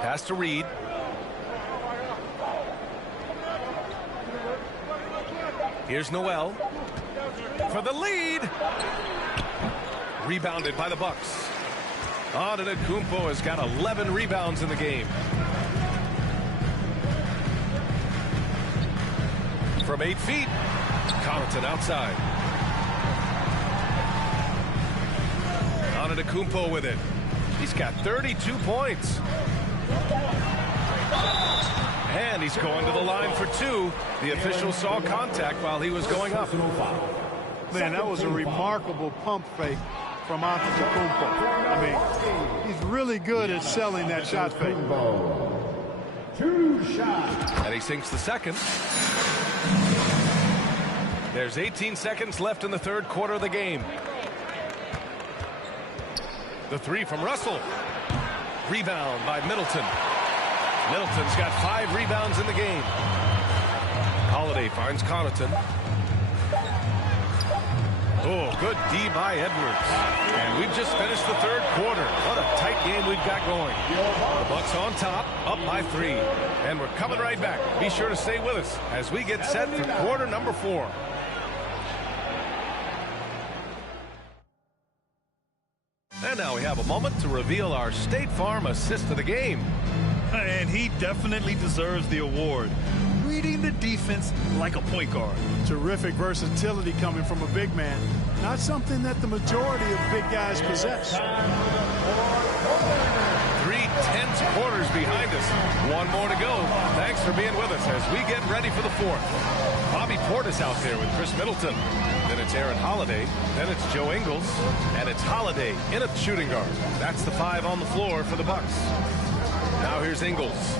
Pass to Reed. Here's Noel for the lead. Rebounded by the Bucks. Antetokounmpo has got 11 rebounds in the game. From 8 feet. Connaughton outside. Antetokounmpo with it. He's got 32 points. And he's going to the line for 2. The official saw contact while he was going up. Man, that was a remarkable pump fake from Antetokounmpo. I mean, he's really good at selling that shot fake. 2 shots. And he sinks the second. There's 18 seconds left in the third quarter of the game. The 3 from Russell. Rebound by Middleton. Middleton's got 5 rebounds in the game. Holiday finds Connaughton. Oh, good D by Edwards. And we've just finished the third quarter. What a tight game we've got going. The Bucks on top, up by 3. And we're coming right back. Be sure to stay with us as we get set for quarter number 4. And now we have a moment to reveal our State Farm assist of the game. And he definitely deserves the award. Reading the defense like a point guard. Terrific versatility coming from a big man. Not something that the majority of big guys possess. 3 tense quarters behind us. 1 more to go. Thanks for being with us as we get ready for the 4th. Bobby Portis out there with Chris Middleton. Then it's Aaron Holiday. Then it's Joe Ingles. And it's Holiday in at the shooting guard. That's the 5 on the floor for the Bucks. Now here's Ingles.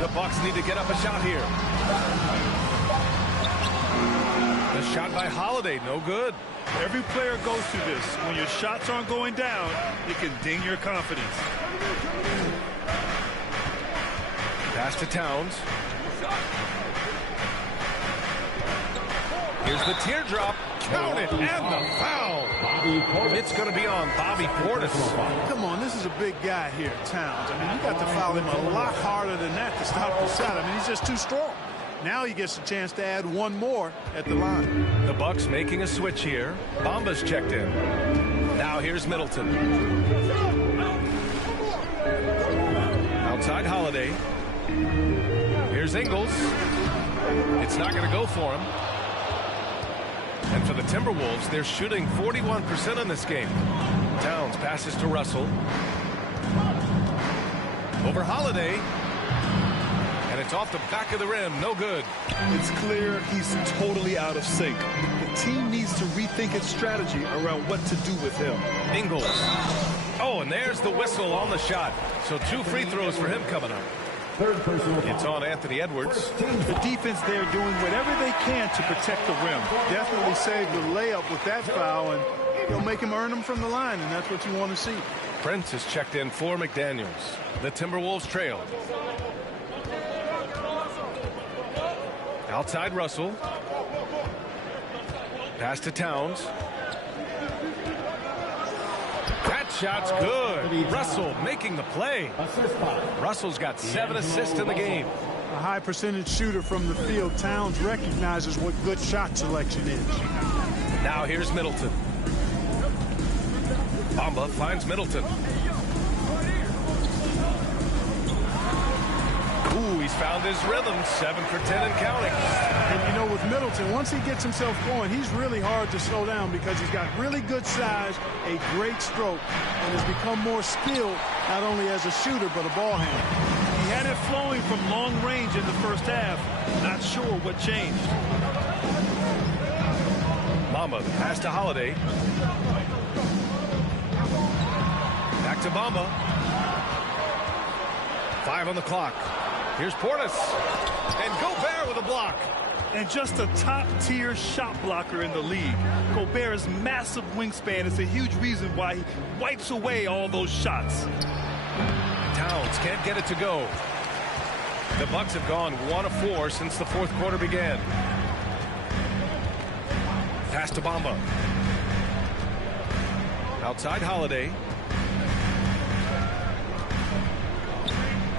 The Bucks need to get up a shot here. The shot by Holiday, no good. Every player goes through this. When your shots aren't going down, it can ding your confidence. Pass to Towns. Here's the teardrop. Count it, and the foul. It's going to be on Bobby Portis. Come on, this is a big guy here, Towns. I mean, you got to foul him a lot harder than that to stop the shot. I mean, he's just too strong. Now he gets a chance to add one more at the line. The Bucks making a switch here. Bamba's checked in. Now here's Middleton. Outside Holiday. Here's Ingles. It's not going to go for him. And for the Timberwolves, they're shooting 41% in this game. Towns passes to Russell. Over Holiday. And it's off the back of the rim. No good. It's clear he's totally out of sync. The team needs to rethink its strategy around what to do with him. Ingles. Oh, and there's the whistle on the shot. So 2 free throws for him coming up. It's on Anthony Edwards. The defense there doing whatever they can to protect the rim. Definitely saved the layup with that foul, and he'll make him earn them from the line, and that's what you want to see. Prince is checked in for McDaniels. The Timberwolves trail. Outside Russell. Pass to Towns. That shot's good. Russell making the play. Russell's got 7 assists in the game. A high percentage shooter from the field. Towns recognizes what good shot selection is. Now here's Middleton. Bamba finds Middleton. Ooh, he's found his rhythm. 7 for 10 and counting. And you know, with Middleton, once he gets himself going, he's really hard to slow down because he's got really good size, a great stroke, and has become more skilled not only as a shooter but a ball handler. He had it flowing from long range in the first half. Not sure what changed. Bamba, the pass to Holiday. Back to Bamba. 5 on the clock. Here's Portis. And Gobert with a block. And just a top-tier shot blocker in the league. Gobert's massive wingspan is a huge reason why he wipes away all those shots. Towns can't get it to go. The Bucks have gone 1 of 4 since the 4th quarter began. Pass to Bamba. Outside Holiday.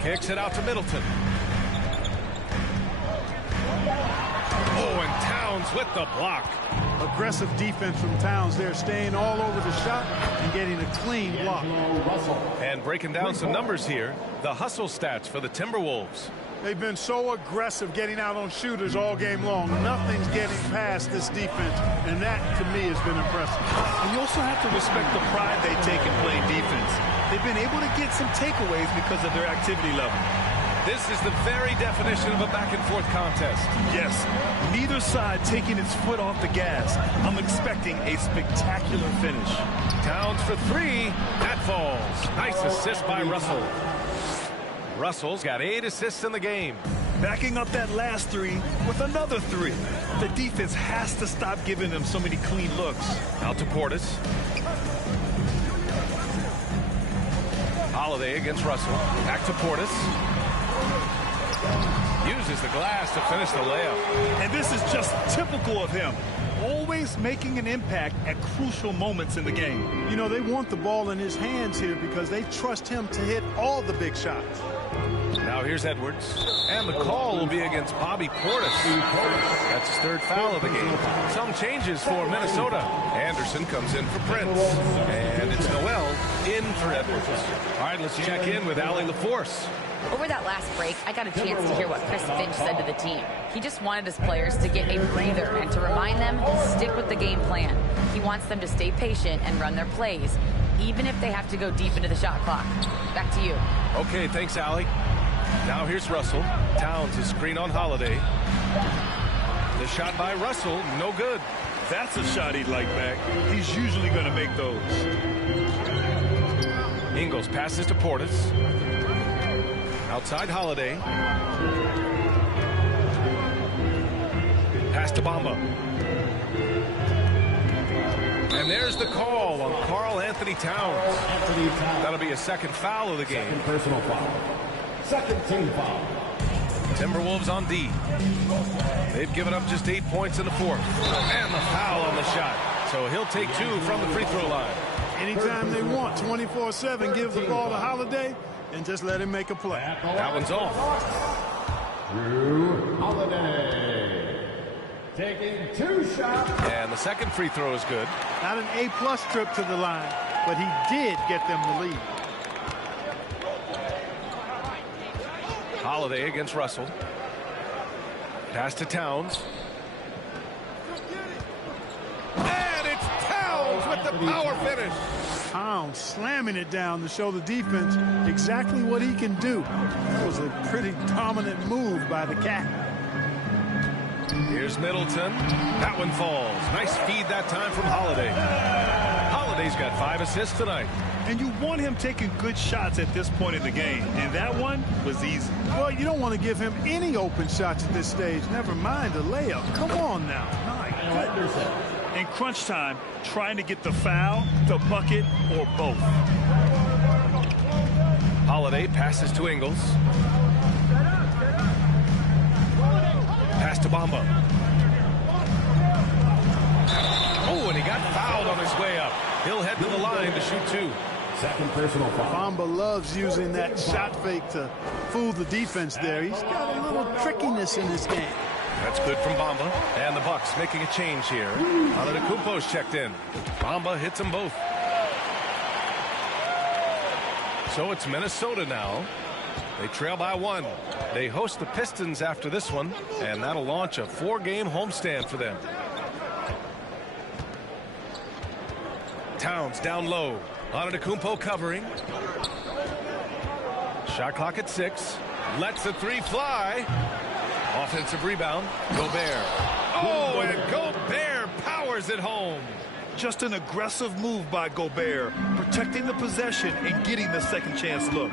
Kicks it out to Middleton. Oh, and Towns with the block. Aggressive defense from Towns there, staying all over the shot and getting a clean block. And breaking down some numbers here, the hustle stats for the Timberwolves. They've been so aggressive getting out on shooters all game long. Nothing's getting past this defense, and that, to me, has been impressive. And you also have to respect the pride they take in playing defense. They've been able to get some takeaways because of their activity level. This is the very definition of a back-and-forth contest. Yes, neither side taking its foot off the gas. I'm expecting a spectacular finish. Towns for 3. That falls. Nice assist by Russell. Russell's got 8 assists in the game. Backing up that last 3 with another 3. The defense has to stop giving them so many clean looks. Out to Portis. Holiday against Russell. Back to Portis. Uses the glass to finish the layup. And this is just typical of him. Always making an impact at crucial moments in the game. You know, they want the ball in his hands here because they trust him to hit all the big shots. Now here's Edwards. And the call will be against Bobby Portis. That's his 3rd foul of the game. Some changes for Minnesota. Anderson comes in for Prince. And it's Noel in for Edwards. All right, let's check in with Allie LaForce. Over that last break, I got a chance to hear what Chris Finch said to the team. He just wanted his players to get a breather and to remind them to stick with the game plan. He wants them to stay patient and run their plays, even if they have to go deep into the shot clock. Back to you. Okay, thanks, Allie. Now here's Russell. Towns is screen on Holiday. The shot by Russell, no good. That's a shot he'd like back. He's usually going to make those. Ingles passes to Portis. Outside Holiday. Pass to Bamba. And there's the call on Karl Anthony Towns. That'll be a second foul of the game. Second personal foul. Second team foul. Timberwolves on D. They've given up just 8 points in the fourth. And the foul on the shot. So he'll take 2 from the free throw line. Anytime they want, 24/7, give the ball to Holiday and just let him make a play. That one's off. Drew Holiday taking 2 shots. And the second free throw is good. Not an A+ trip to the line, but he did get them the lead. Holiday against Russell. Pass to Towns. And it's Towns with the power finish. Towns slamming it down to show the defense exactly what he can do. That was a pretty dominant move by the Cat. Here's Middleton. That one falls. Nice feed that time from Holiday. Holiday's got 5 assists tonight. And you want him taking good shots at this point in the game. And that one was easy. Well, you don't want to give him any open shots at this stage. Never mind a layup. Come on now. In crunch time, trying to get the foul, the bucket, or both. Holiday passes to Ingles. Pass to Bamba. Oh, and he got fouled on his way up. He'll head to the line to shoot 2. Second personal foul. Bamba loves using that shot fake to fool the defense there. He's got a little trickiness in his game. That's good from Bamba. And the Bucks making a change here. Antetokounmpo's checked in. Bamba hits them both. So it's Minnesota now. They trail by 1. They host the Pistons after this one, and that'll launch a 4-game homestand for them. Towns down low. Antetokounmpo covering. Shot clock at 6. Lets the 3 fly. Offensive rebound. Gobert. Oh, and Gobert powers it home. Just an aggressive move by Gobert, protecting the possession and getting the second chance look.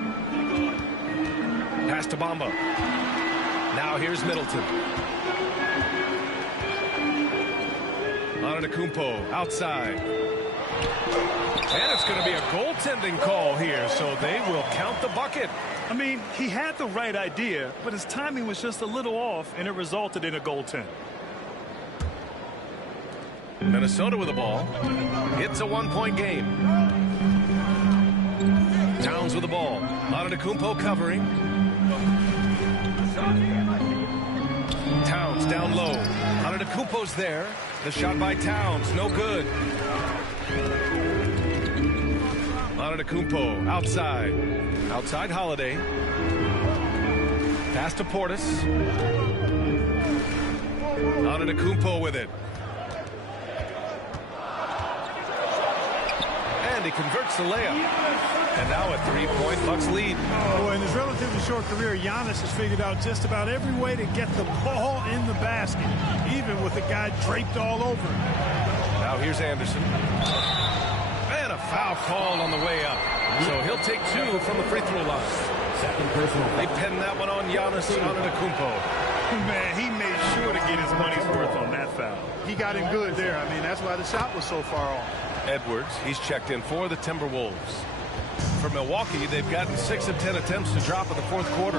Pass to Bamba. Now here's Middleton. Antetokounmpo outside. And it's going to be a goaltending call here, so they will count the bucket. I mean, he had the right idea, but his timing was just a little off, and it resulted in a goaltend. Minnesota with the ball. It's a 1-point game. Towns with the ball. Antetokounmpo covering. Towns down low. Antetokounmpo's there. The shot by Towns, no good. Antetokounmpo outside. Outside Holiday. Pass to Portis. Antetokounmpo with it. And he converts the layup. And now a 3-point Bucks lead. Oh, in his relatively short career, Giannis has figured out just about every way to get the ball in the basket, even with the guy draped all over him. Now here's Anderson. And a foul called on the way up. So he'll take 2 from the free throw line. Second personal foul. They pinned that one on Giannis Antetokounmpo. Man, he made sure to get his money's worth on that foul. He got him good there. I mean, that's why the shot was so far off. Edwards, he's checked in for the Timberwolves. For Milwaukee, they've gotten 6 of 10 attempts to drop in the fourth quarter.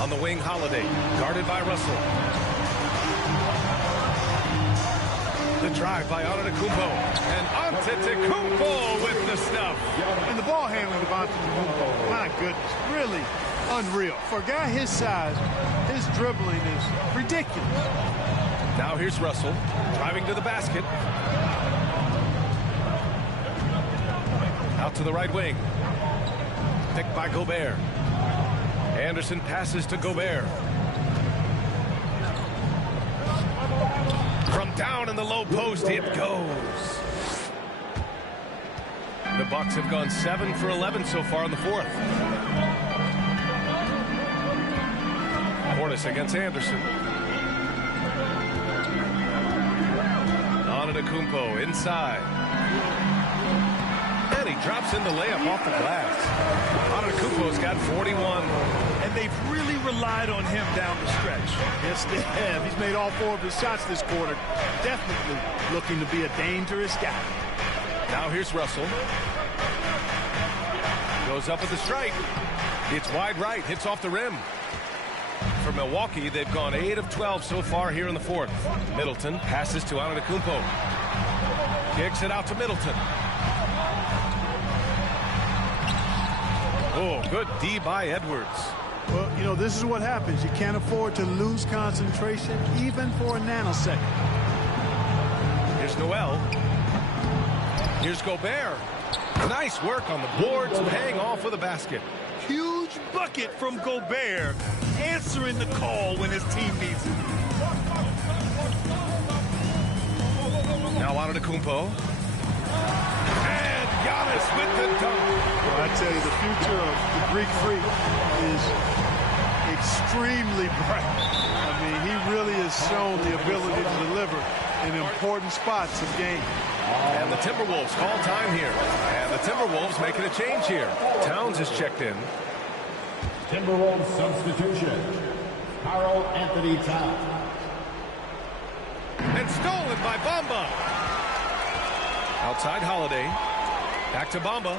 On the wing, Holiday, guarded by Russell. The drive by Antetokounmpo. And Antetokounmpo with the stuff. And the ball handling of Antetokounmpo, my goodness, really unreal. For a guy his size, his dribbling is ridiculous. Now here's Russell, driving to the basket. Out to the right wing. Picked by Gobert. Anderson passes to Gobert. From down in the low post, it goes. The Bucks have gone 7 for 11 so far in the fourth. Portis against Anderson. Antetokounmpo inside. And he drops in the layup off the glass. Antetokounmpo's got 41. And they've really relied on him down the stretch. Yes, they have. He's made all 4 of his shots this quarter. Definitely looking to be a dangerous guy. Now here's Russell. Goes up with the strike. It's wide right. Hits off the rim. For Milwaukee, they've gone 8 of 12 so far here in the fourth. Middleton passes to Antetokounmpo. Kicks it out to Middleton. Oh, good D by Edwards. Well, you know, this is what happens. You can't afford to lose concentration even for a nanosecond. Here's Noel. Here's Gobert. Nice work on the boards, paying off with a basket. Huge bucket from Gobert, answering the call when his team needs it. Now Antetokounmpo. And Giannis with the dunk. Well, I tell you, the future of the Greek Freak is extremely bright. I mean, he really has shown the ability to deliver in important spots of game. And the Timberwolves call time here. And the Timberwolves making a change here. Towns is checked in. Timberwolves substitution. Karl Anthony Towns. And stolen by Bamba. Outside Holiday. Back to Bamba.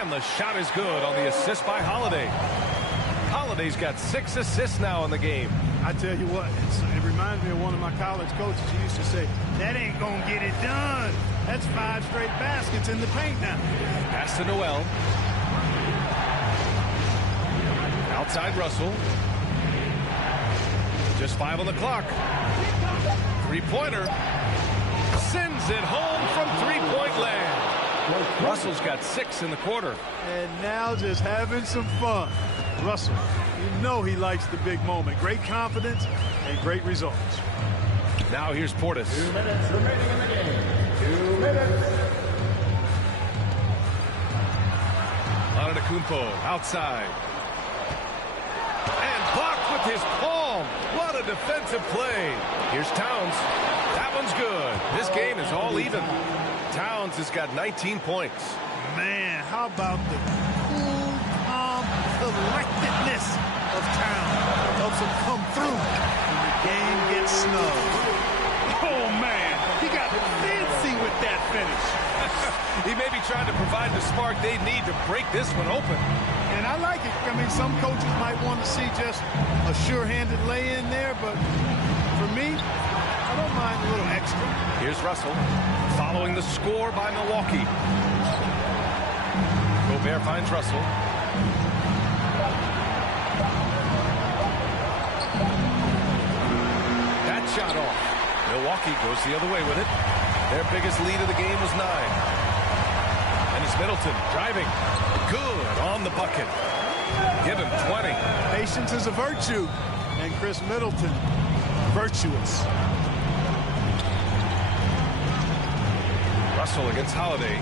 And the shot is good on the assist by Holiday. Holiday's got 6 assists now in the game. I tell you what, it reminds me of one of my college coaches. He used to say, that ain't going to get it done. That's 5 straight baskets in the paint now. Pass to Noel. Outside Russell. Just 5 on the clock. Three-pointer. Sends it home from three-point land. Russell's got 6 in the quarter. And now just having some fun. Russell, you know he likes the big moment. Great confidence and great results. Now here's Portis. 2 minutes remaining in the game. 2 minutes. Antetokounmpo outside. And blocked with his palm. What a defensive play. Here's Towns. That one's good. This game is all even. Towns has got 19 points. Man, how about the cool, calm collectedness of Towns. Helps him come through when the game gets snug. Oh, man, he got fancy with that finish. He may be trying to provide the spark they need to break this one open. And I like it. I mean, some coaches might want to see just a sure-handed lay-in there, but for me, I don't mind a little extra. Here's Russell following the score by Milwaukee. Gobert finds Russell. That shot off. Milwaukee goes the other way with it. Their biggest lead of the game was 9. And it's Middleton driving. Good on the bucket. Give him 20. Patience is a virtue. And Chris Middleton, virtuous. Russell against Holiday.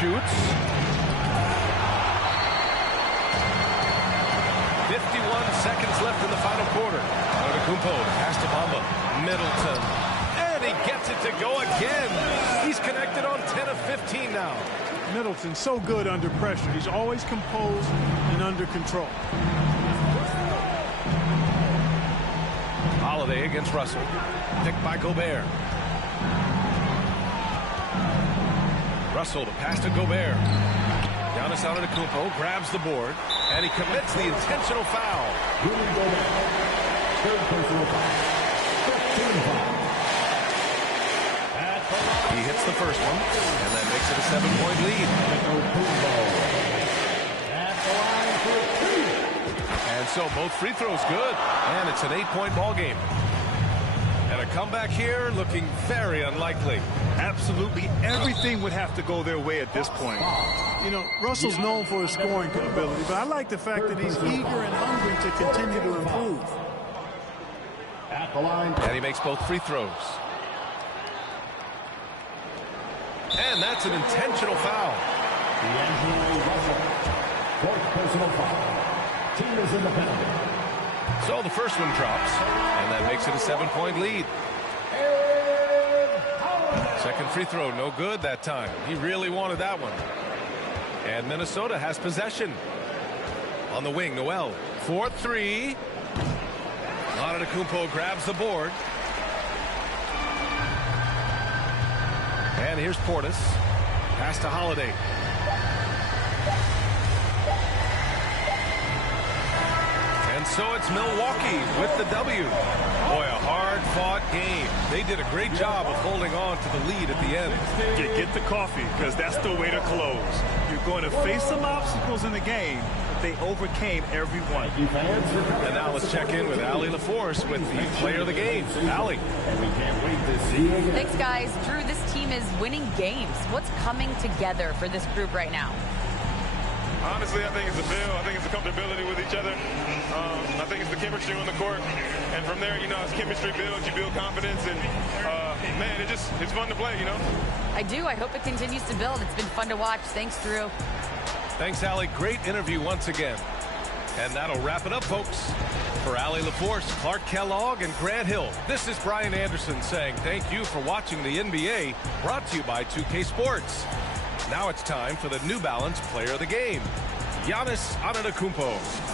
Shoots. 51 seconds left in the final quarter. Antetokounmpo pass to Bamba. Middleton. And he gets it to go again. He's connected on 10 of 15 now. Middleton's so good under pressure. He's always composed and under control. Holiday against Russell. Picked by Gobert. Russell to pass to Gobert. Giannis Antetokounmpo grabs the board, and he commits the intentional foul. Third personal foul. 15 foul. He hits the first one, and that makes it a 7-point lead. At the line for 2. And so both free throws good, and it's an 8-point ball game. And a comeback here looking very unlikely. Absolutely everything would have to go their way at this point. You know, Russell's known for his scoring ability, but I like the fact that he's eager and hungry to continue to improve. At the line. And he makes both free throws. And that's an intentional foul. D'Angelo Russell. Fourth personal foul. Team is in the penalty. So the first one drops, and that makes it a 7-point lead. So Second free throw, no good that time. He really wanted that one. And Minnesota has possession. On the wing, Noel. 4-3. Antetokounmpo grabs the board. And here's Portis. Pass to Holiday. And so it's Milwaukee with the W. Boy, a hard-fought game. They did a great job of holding on to the lead at the end. Get the coffee, because that's the way to close. You're going to face some obstacles in the game, but they overcame every one. And now let's check in with Allie LaForce with the player of the game. Allie. Thanks, guys. Drew, this team is winning games. What's coming together for this group right now? Honestly, I think it's the feel. I think it's the comfortability with each other. I think it's the chemistry on the court. And from there, you know, as chemistry builds, you build confidence. And, man, it's fun to play, you know? I do. I hope it continues to build. It's been fun to watch. Thanks, Drew. Thanks, Allie. Great interview once again. And that'll wrap it up, folks. For Allie LaForce, Clark Kellogg, and Grant Hill, this is Brian Anderson saying thank you for watching the NBA, brought to you by 2K Sports. Now it's time for the New Balance Player of the Game, Giannis Antetokounmpo.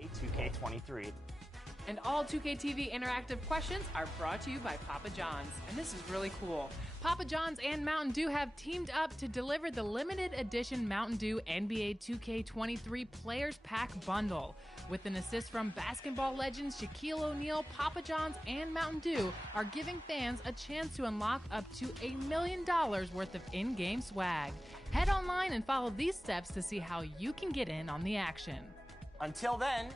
NBA2K23. And all 2K TV interactive questions are brought to you by Papa John's. And this is really cool. Papa John's and Mountain Dew have teamed up to deliver the limited edition Mountain Dew NBA 2K23 Players Pack Bundle. With an assist from basketball legends Shaquille O'Neal, Papa John's and Mountain Dew are giving fans a chance to unlock up to $1 million worth of in-game swag. Head online and follow these steps to see how you can get in on the action. Until then,